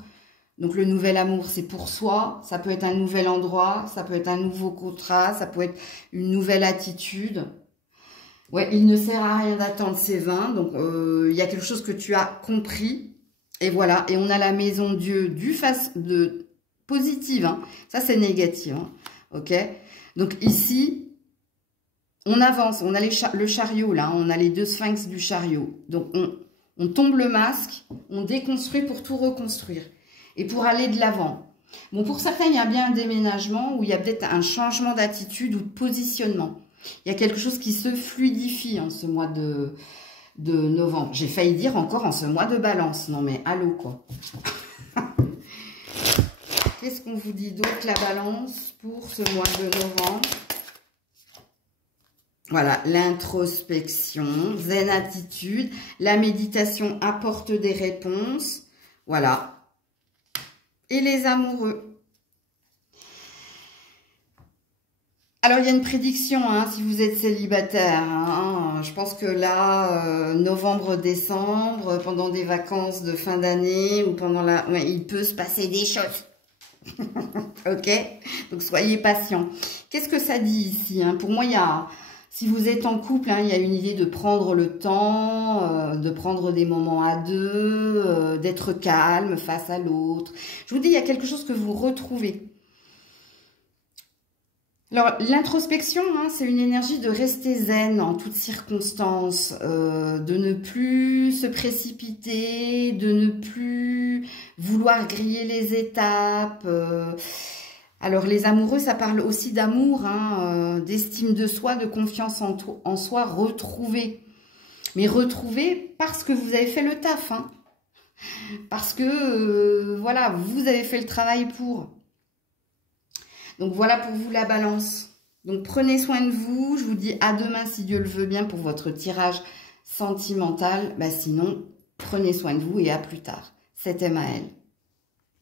Donc le nouvel amour, c'est pour soi, ça peut être un nouvel endroit, ça peut être un nouveau contrat, ça peut être une nouvelle attitude. Ouais, il ne sert à rien d'attendre ses 20, donc il y a quelque chose que tu as compris. Et voilà, et on a la maison Dieu de positive, hein. Ça c'est négatif, hein. Ok. Donc ici, on avance, on a le chariot là, on a les deux sphinx du chariot. Donc on tombe le masque, on déconstruit pour tout reconstruire. Et pour aller de l'avant. Bon, pour certains, il y a bien un déménagement où il y a peut-être un changement d'attitude ou de positionnement. Il y a quelque chose qui se fluidifie en ce mois de novembre. J'ai failli dire encore en ce mois de balance. Non mais allô quoi. Qu'est-ce qu'on vous dit d'autre la balance pour ce mois de novembre? Voilà, l'introspection, zen attitude, la méditation apporte des réponses. Voilà. Et les amoureux. Alors, il y a une prédiction, hein, si vous êtes célibataire. Hein, je pense que là, novembre, décembre, pendant des vacances de fin d'année ou pendant la... Ouais, il peut se passer des choses. Ok? Donc, soyez patients. Qu'est-ce que ça dit ici, hein? Pour moi, il y a... Si vous êtes en couple, hein, il y a une idée de prendre le temps, de prendre des moments à deux, d'être calme face à l'autre. Je vous dis, il y a quelque chose que vous retrouvez. Alors, l'introspection, hein, c'est une énergie de rester zen en toutes circonstances, de ne plus se précipiter, de ne plus vouloir griller les étapes. Alors, les amoureux, ça parle aussi d'amour, hein, d'estime de soi, de confiance en soi retrouvée. Mais retrouvée parce que vous avez fait le taf, hein, parce que, voilà, vous avez fait le travail pour... Donc, voilà pour vous la balance. Donc, prenez soin de vous. Je vous dis à demain, si Dieu le veut bien, pour votre tirage sentimental. Bah, sinon, prenez soin de vous et à plus tard. C'était Maëlle.